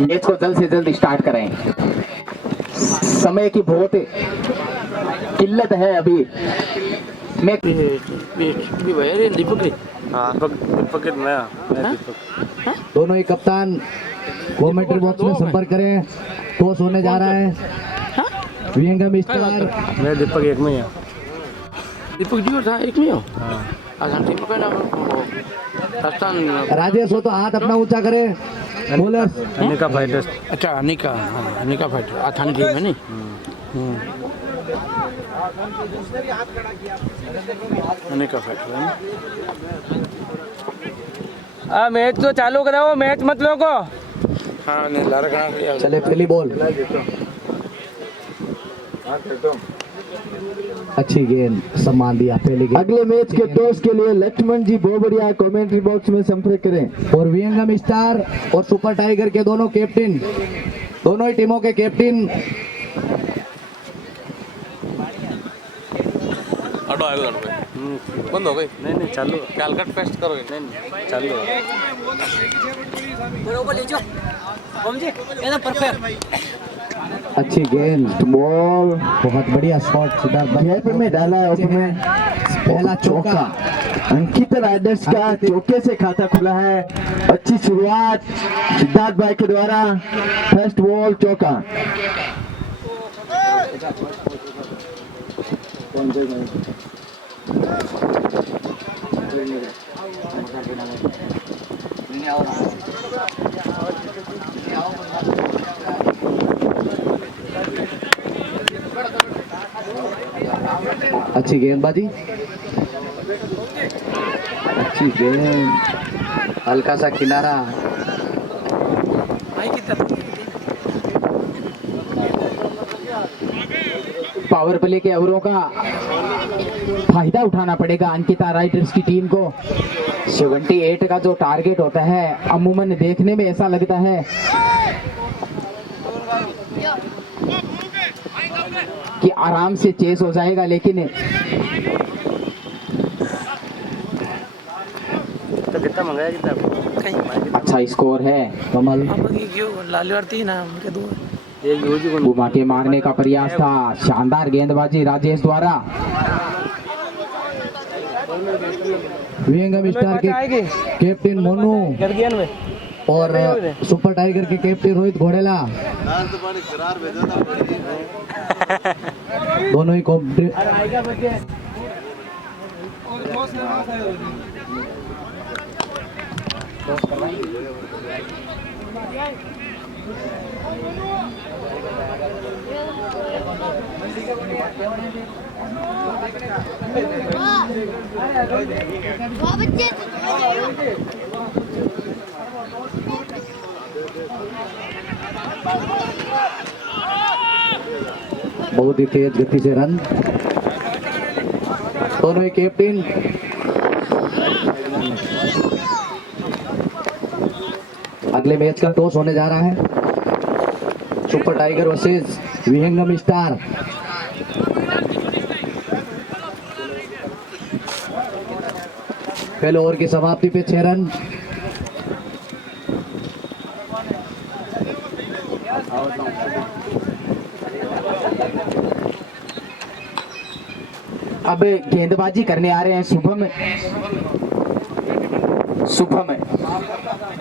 मैच को जल्द से जल्द स्टार्ट कराएं। समय की बहुत किल्लत है अभी। मैं दीपक मैं दोनों ही कप्तान कमेंट्री बॉक्स में संपर्क करें। टॉस होने जा रहा है। विहंगम स्टार मैं दीपक एक में ही हूँ। दीपक जी था एक में हो हाँ दीपक का नाम राजेश हो तो हाथ अपना ऊंचा करे बोलर अनिका फाइटर्स। अच्छा अनिका हाँ अनिका फाइटर थानी टीम है नहीं अनिका फाइटर है ना मैच तो चालू कराओ, मैच मत लोगो। हाँ नहीं लारा चले पहली बॉल अच्छी गेंद सम्मान दिया पहली गेंद। अगले मैच के टॉस के लिए लक्ष्मण जी बोबड़िया कमेंट्री बॉक्स में संपर्क करें। और विहंगम स्टार और सुपर टाइगर के दोनों कैप्टन, दोनों ही टीमों के कैप्टन अडो आएगा बंद हो गई नहीं नहीं चालू कैलकट पेस्ट करो नहीं नहीं चालू अच्छी गेंद बॉल बहुत बढ़िया शॉट सिद्धार्थ गैप में डाला है उसमें पहला चौका अंकित राइडर्स का चौके से खाता खुला है। अच्छी शुरुआत सिद्धार्थ भाई के द्वारा। फर्स्ट बॉल चौका। अच्छी गेंदबाजी, अच्छी गेंद, हल्का सा किनारा। पावर प्ले के ओवरों का फायदा उठाना पड़ेगा अंकिता राइडर्स की टीम को। 78 का जो टारगेट होता है अमूमन देखने में ऐसा लगता है कि आराम से चेस हो जाएगा, लेकिन तो कितना मंगाया कितना अच्छा स्कोर है। कमल एक यूजी को घुमा के मारने का प्रयास था। शानदार गेंदबाजी राजेश द्वारा। विहंगम स्टार के कैप्टन मोनू और सुपर टाइगर के कैप्टन रोहित घोड़ेला दोनों ही बहुत ही तेज गति से रन। दोनों ही कैप्टन अगले मैच का टॉस होने जा रहा है। सुपर टाइगर वर्सेस विहंगम स्टार। पहले ओवर की समाप्ति पे 6 रन। अब गेंदबाजी करने आ रहे हैं शुभम।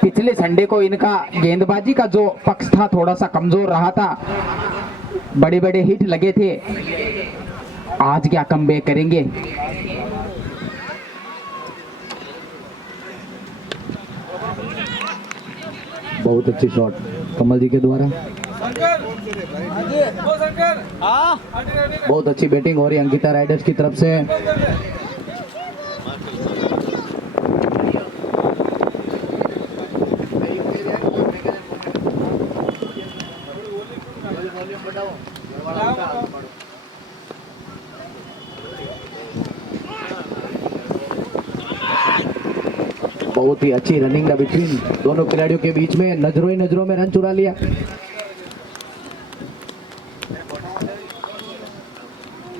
पिछले संडे को इनका गेंदबाजी का जो पक्ष था थोड़ा सा कमजोर रहा था, बड़े बड़े हिट लगे थे। आज क्या कमबैक करेंगे? बहुत अच्छी शॉट कमल जी के द्वारा। बहुत अच्छी बैटिंग हो रही है अंकिता राइडर्स की तरफ से। बहुत ही अच्छी रनिंग बिटवीन दोनों खिलाड़ियों के बीच में। नजरों ही नजरों में रन चुरा लिया।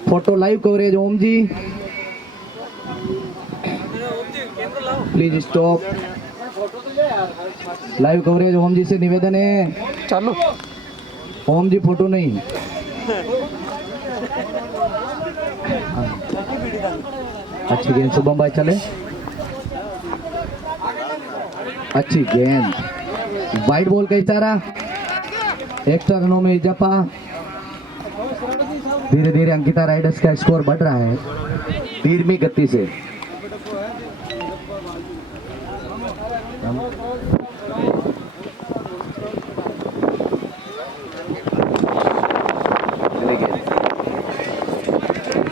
Photo live coverage Om ji please stop. Live coverage Om ji से निवेदन है। चालू ओम जी फोटो नहीं। अच्छी गेंद शुभम भाई चले। अच्छी गेंद, वाइट बॉल का इशारा। एक्स्ट्रा रनों में इजाफा। धीरे धीरे अंकिता राइडर्स का स्कोर बढ़ रहा है धीमी गति से।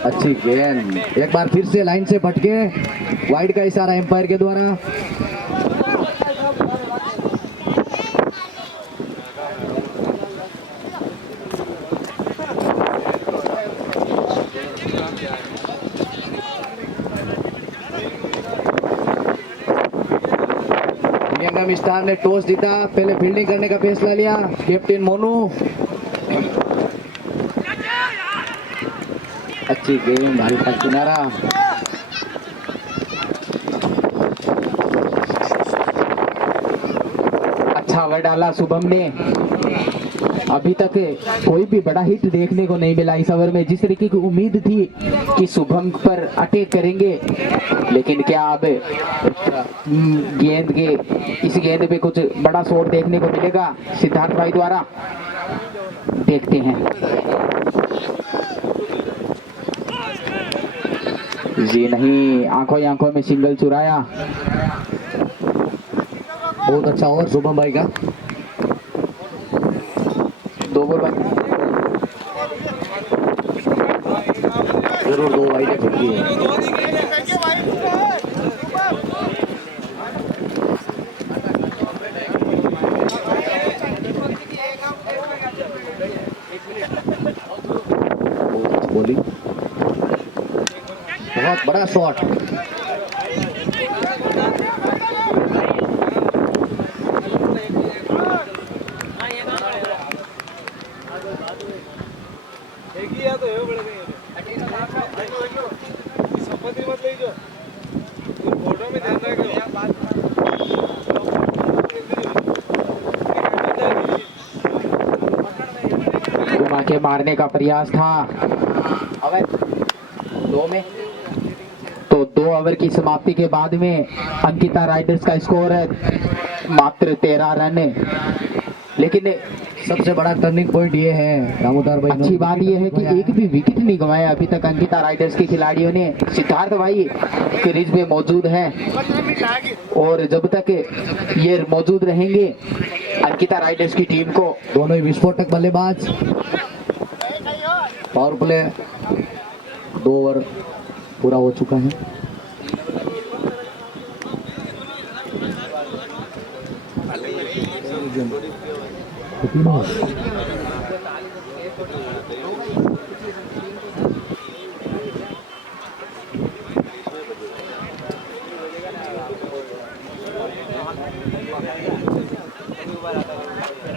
अच्छी गेंद, एक बार फिर से लाइन से भटके, वाइड का इशारा एम्पायर के द्वारा। यंगम स्टार ने टॉस जीता, पहले फील्डिंग करने का फैसला लिया कैप्टन मोनू। अच्छी गेंद, हल्का किनारा। अच्छा ओवर डाला शुभम ने। अभी तक कोई भी बड़ा हिट देखने को नहीं मिला इस ओवर में। जिस तरीके की उम्मीद थी कि शुभम पर अटैक करेंगे, लेकिन क्या अब गेंद के इस गेंद पे कुछ बड़ा शॉट देखने को मिलेगा सिद्धार्थ भाई द्वारा? देखते हैं। जी नहीं, आंखों ही आंखों में सिंगल चुराया। बहुत अच्छा ओवर शुभम भाई का। 2 बॉल बाकी। जरूर 2 वाइड छुट्टी है। बॉलिंग, बहुत बड़ा शॉट। घुमा के मारने का प्रयास था। ओवर 2 में तो 2 ओवर की समाप्ति के बाद में अंकिता राइडर्स का स्कोर है मात्र 13 रन। लेकिन सबसे बड़ा टर्निंग पॉइंट ये है दामोदर भाई, अच्छी बात ये है कि एक भी विकेट नहीं गंवाया अभी तक अंकिता राइडर्स के खिलाड़ियों ने। सिद्धार्थ भाई क्रीज पे मौजूद है और जब तक ये मौजूद रहेंगे अंकिता राइडर्स की टीम को। दोनों ही विस्फोटक बल्लेबाज। पावर प्ले 2 ओवर पूरा हो चुका है।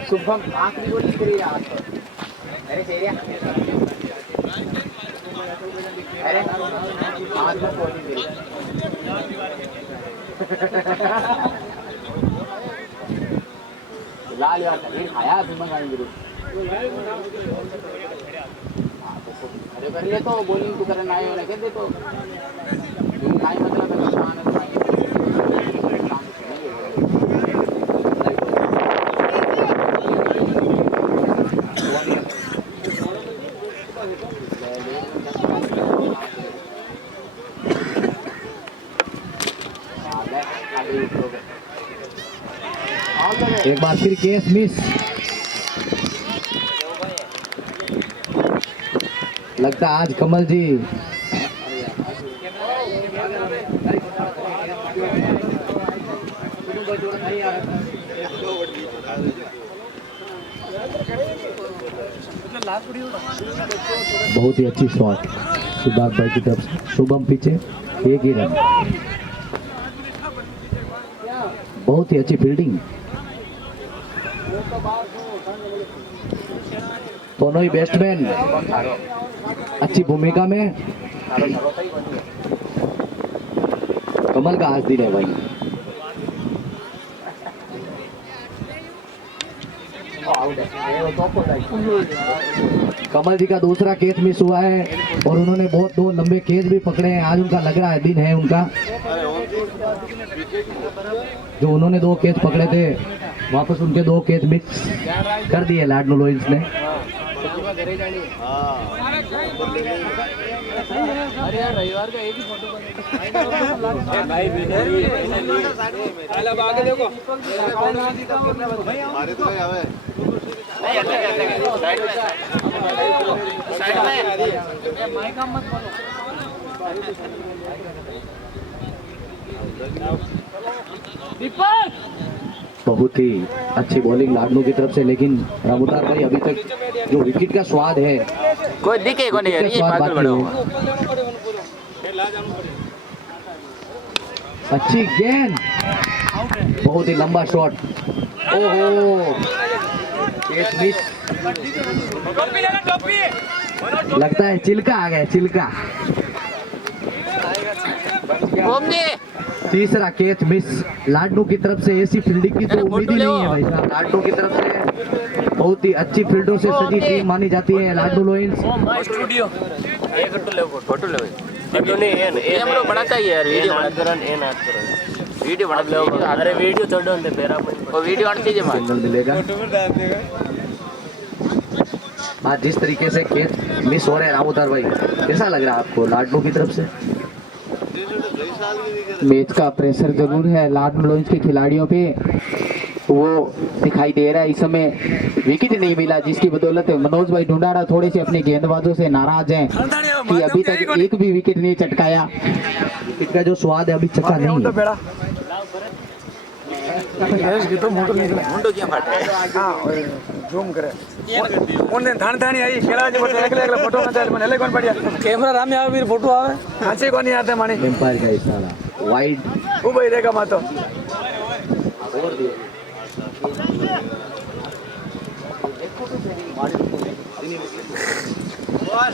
शुभम आखिरी गोली करी आज तो। अरे तेरिया अरे आज में गोली करी। लाल यार कहीं खाया शुभम गाड़ी गुरु। अरे कर ले तो बॉलिंग तू करना है वाला कहते तो काय मतलब है कप्तान है। एक बार फिर केस मिस। लगता है आज कमल जी बहुत ही अच्छी शॉट सिद्धार्थ भाई की तरफ से। शुभम पीछे 1 ही रन। बहुत ही अच्छी फील्डिंग। दोनों ही बैट्समैन अच्छी भूमिका में। कमल का आज दिन है भाई। कमल जी का दूसरा कैच मिस हुआ है और उन्होंने बहुत 2 लंबे कैच भी पकड़े हैं। आज उनका लग रहा है दिन है उनका। जो उन्होंने 2 कैच पकड़े थे वापस उनके 2 कैच मिस कर दिए लाडनो लोइंस ने। बहुत ही अच्छी बॉलिंग लाडनू की तरफ से, लेकिन रामोदार भाई अभी तक जो विकेट का स्वाद है कोई दिखे को नहीं यार, ये स्वाद पागल बाकी बड़ा है। अच्छी गेंद, बहुत ही लंबा शॉट। ओहो, कैच मिस। लगता है चिल्का आ गया, चिल्का। तीसरा कैच मिस लाडनू की तरफ से। ऐसी फील्डिंग की तो उम्मीद ही नहीं है भाई साहब लाडनू की तरफ से। बहुत ही अच्छी फील्डों से सजी टीम मानी जाती है लाडनू लोइंस। स्टूडियो एक फोटो ले फोटो नहीं है कैमरा बनाता ही यार वीडियो बना करन ए ना करन वीडियो बना ले अरे वीडियो छोड़ो अंदर मेरा वो वीडियो आने दीजिए मां सिग्नल मिलेगा। आज जिस तरीके से कैच मिस हो रहे हैं रामोदार भाई, कैसा लग रहा है आपको लाडनू की तरफ से? मैच का प्रेशर जरूर है लाडनू लोइंस के खिलाड़ियों पे, वो दिखाई दे रहा है। इस समय विकेट नहीं मिला, जिसकी बदौलत मनोज भाई ढूंढाड़ा थोड़े से अपने गेंदबाजों से नाराज हैं कि अभी तक एक भी विकेट नहीं चटकाया। विकेट का जो स्वाद है अभी चखा नहीं है। कैमरा रामे आवे फिर फोटो आवे अच्छे को नहीं आते मानी एम्पायर का इशारा वाइड। वो भाई रहेगा मातो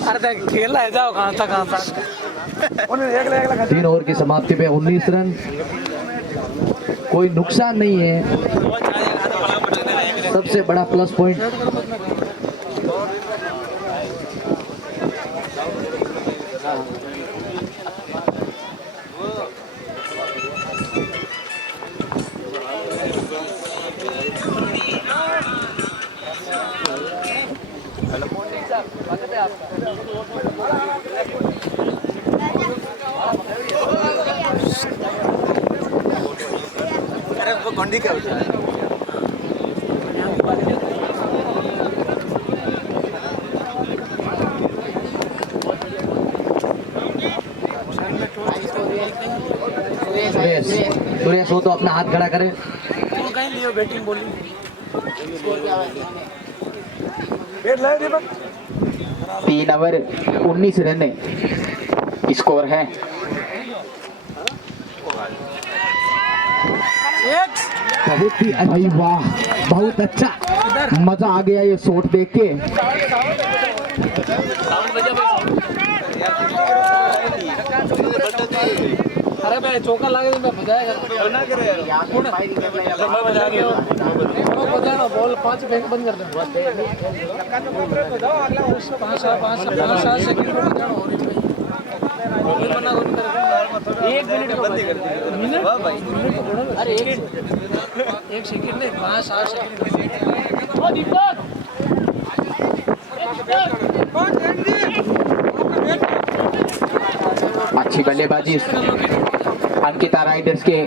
अरे खेला है जाओ कहां तक 3 ओवर की समाप्ति पे 19 रन, कोई नुकसान नहीं है। सबसे बड़ा प्लस पॉइंट अरे वो गोंडी क्या होता है सुरेश हो तो अपना हाथ खड़ा करे। कहीं Leo batting bowling 3 over 19 run score है। बहुत ही भाई वाह, बहुत अच्छा, मजा आ गया ये शॉट देख के। अरे भाई चौका लागे तो मैं बजाएगा बजाना बॉल 5 बैक बंद कर दो 5-7 सेकंड में बजाना और एक मिनट को बंद कर मिनट अरे एक सेकंड नहीं 5-7 सेकंड ओ दीपक अच्छी बल्लेबाजी अंकिता राइडर्स के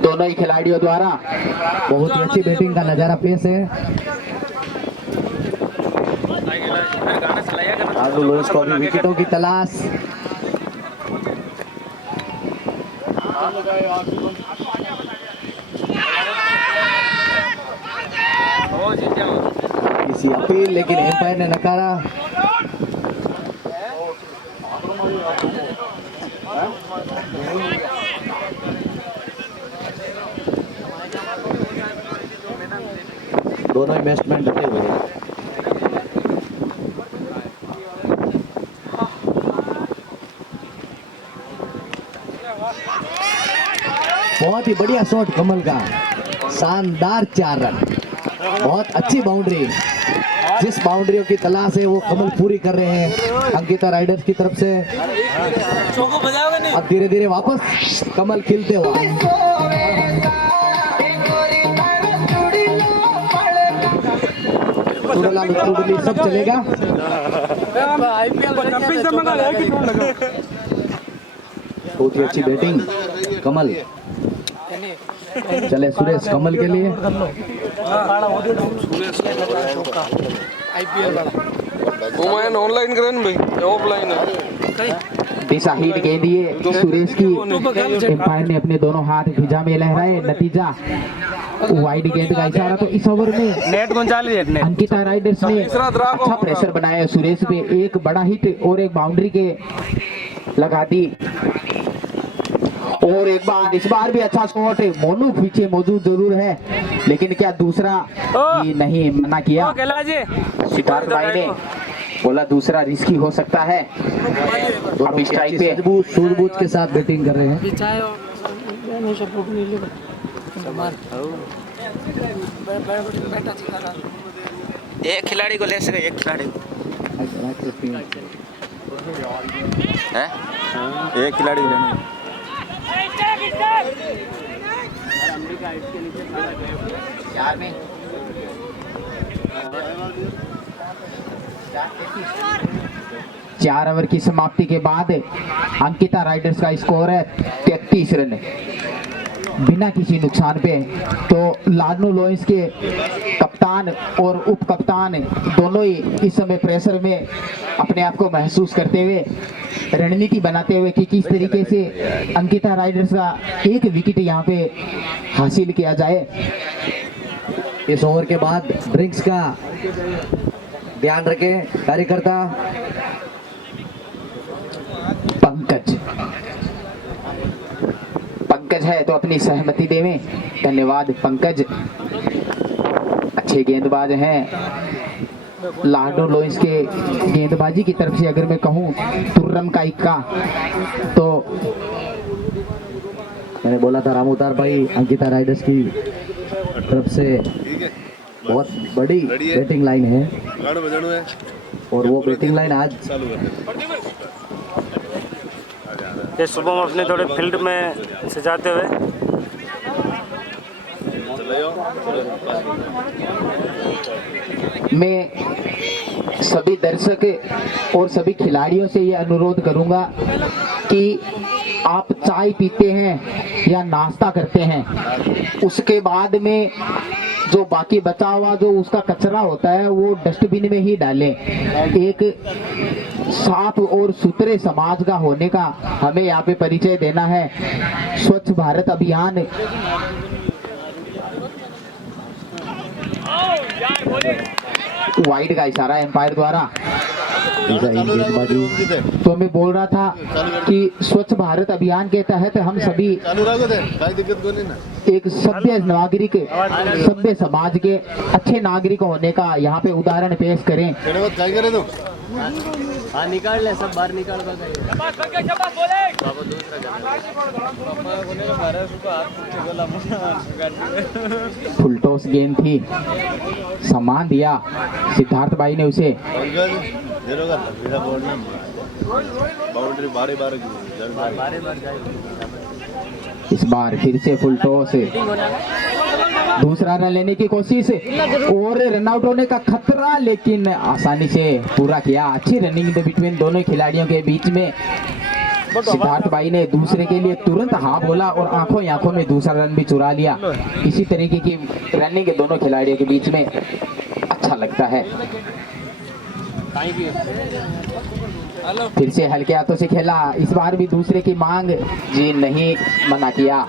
दोनों ही खिलाड़ियों द्वारा। बहुत ही अच्छी बैटिंग का नजारा पेश है। लाडनू लोइंस को अभी विकेटों की तलाश। किसी अपील, लेकिन एम्पायर ने नकारा। दोनों बैट्समैन डटे हुए हैं। बहुत ही बढ़िया शॉट कमल का, शानदार 4 रन, बहुत अच्छी बाउंड्री। जिस बाउंड्रियों की तलाश है वो कमल पूरी कर रहे हैं अंकिता राइडर्स की तरफ से। चौको बजाओगे नहीं अब धीरे धीरे वापस कमल खिलते हुआ। टुडला टुडली सब चलेगा। बहुत ही अच्छी बैटिंग कमल। चले सुरेश कमल के लिए। ऑनलाइन करें भाई ऑफलाइन दिशा हीट गेंद दिए सुरेश की, एम्पायर ने अपने दोनों हाथ फिजा में लहराए, नतीजा वाइड गेंद का इशारा। तो इस ओवर में नेट कौन चाल रही है? अंकिता राइडर्स ने अच्छा प्रेशर बनाया सुरेश पे, एक बड़ा हिट और एक बाउंड्री के लगा दी। और एक बार इस बार भी अच्छा शॉट, मोनू पीछे मौजूद जरूर है लेकिन क्या दूसरा ही नहीं मना किया सिद्धार्थ भाई ने, बोला दूसरा रिस्की हो सकता है। अब स्ट्राइक पे सूझबूझ के साथ बैटिंग कर रहे हैं। एक खिलाड़ी को ले सके, एक खिलाड़ी है, एक खिलाड़ी को लेना। चार ओवर की समाप्ति के बाद अंकिता राइडर्स का स्कोर है 33 रन बिना किसी नुकसान पे। तो लाडनू लॉयंस के कप्तान और उप कप्तान दोनों ही इस समय प्रेशर में अपने आप को महसूस करते हुए रणनीति बनाते हुए कि किस तरीके से अंकिता राइडर्स का एक विकेट यहाँ पे हासिल किया जाए। इस ओवर के बाद ड्रिंक्स का ध्यान रखें कार्यकर्ता। पंकज है तो अपनी सहमति देवें। धन्यवाद पंकज, अच्छे गेंदबाज हैं। लाडो लॉयंस के गेंदबाजी की तरफ से अगर मैं कहूं तुर्रम का इक्का, तो मैंने बोला था रामोतार भाई अंकिता राइडर्स की तरफ से बहुत बड़ी बैटिंग लाइन है और वो बैटिंग लाइन आज ये सुबह में अपने थोड़े फील्ड में सजाते हुए मैं सभी दर्शक और सभी खिलाड़ियों से ये अनुरोध करूंगा कि आप चाय पीते हैं या नाश्ता करते हैं, उसके बाद में जो बाकी बचा हुआ जो उसका कचरा होता है वो डस्टबिन में ही डालें। एक साफ और सुथरे समाज का होने का हमें यहाँ पे परिचय देना है। स्वच्छ भारत अभियान वाइड का इशारा एम्पायर द्वारा। तो मैं बोल रहा था कि स्वच्छ भारत अभियान के तहत हम सभी एक सभ्य नागरिक, सभ्य समाज के अच्छे नागरिक होने का यहाँ पे उदाहरण पेश करें। हाँ निकाल ले, सब बाहर निकाल फुलटॉस गेंद थी, सम्मान दिया सिद्धार्थ भाई ने उसे। इस बार फिर से फुलटॉस, दूसरा रन लेने की कोशिश और रन आउट होने का खतरा, लेकिन आसानी से पूरा किया। अच्छी रनिंग बिटवीन दोनों खिलाड़ियों के बीच में। सिद्धार्थ भाई ने दूसरे के लिए तुरंत हाँ बोला और आंखों में दूसरा रन भी चुरा लिया। इसी तरीके की रनिंग दोनों खिलाड़ियों के बीच में अच्छा लगता है। फिर से हल्के हाथों से खेला, इस बार भी दूसरे की मांग जी नहीं मना किया।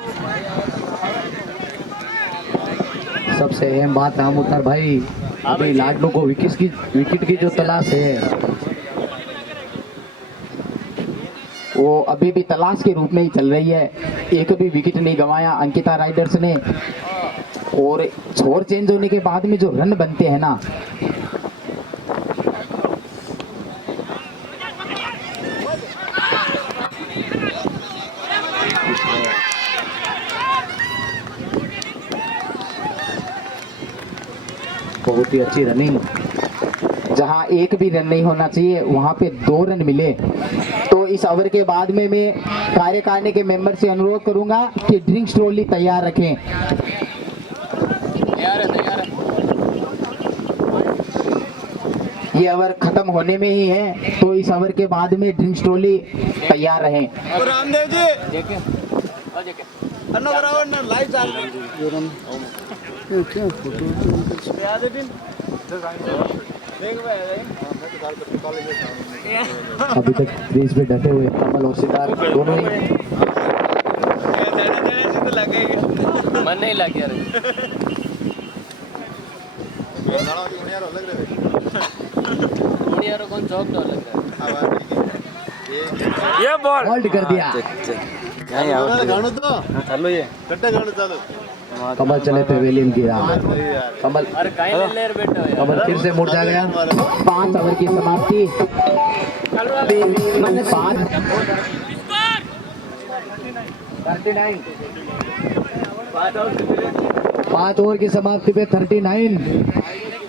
सबसे अहम बात रामोतार भाई, अभी लाडनू को विकेट की जो तलाश है वो अभी भी तलाश के रूप में ही चल रही है। एक भी विकेट नहीं गंवाया अंकिता राइडर्स ने। और छोर चेंज होने के बाद में जो रन बनते हैं ना, बहुत ही अच्छी रनिंग। जहां एक भी रन नहीं होना चाहिए वहां पे 2 रन मिले। तो इस ओवर के बाद में मैं कार्यकारिणी के मेंबर से अनुरोध करूंगा कि ड्रिंक्स ट्रॉली तैयार रखें। ये ओवर खत्म होने में ही है, तो इस ओवर के बाद में ड्रिंक्स ट्रॉली तैयार रहे। रामदेव जी अन्ना बराबर ना लाइव चाल अभी तक क्रीज पे डटे हुए कमल और सितार दोनों ही। मन नहीं लग गया कौन चौक तो लग रहा है। ये बॉल हॉल्ड कर दिया। चालू ये कट्टे गाणं चालू कमल चले पवेलियन की राह। कमल अरे काहे ले ले बैठे हो यार। कमल फिर से मुड़ जा गया। 5 ओवर की समाप्ति। 5 ओवर की समाप्ति पे 39।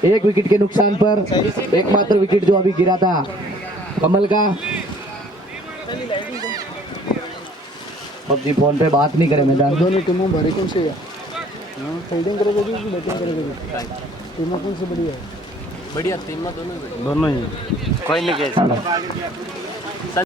एक विकेट के नुकसान पर एकमात्र विकेट जो अभी गिरा था कमल का। पबजी फोन पे बात नहीं करे मैदान। दोनों टीमों भरे कौन से फील्डिंग करेगी कि बैटिंग करेगी? टीमों कौन सी बढ़िया है? बढ़िया टीम में दोनों ही कोई नहीं कह सकता।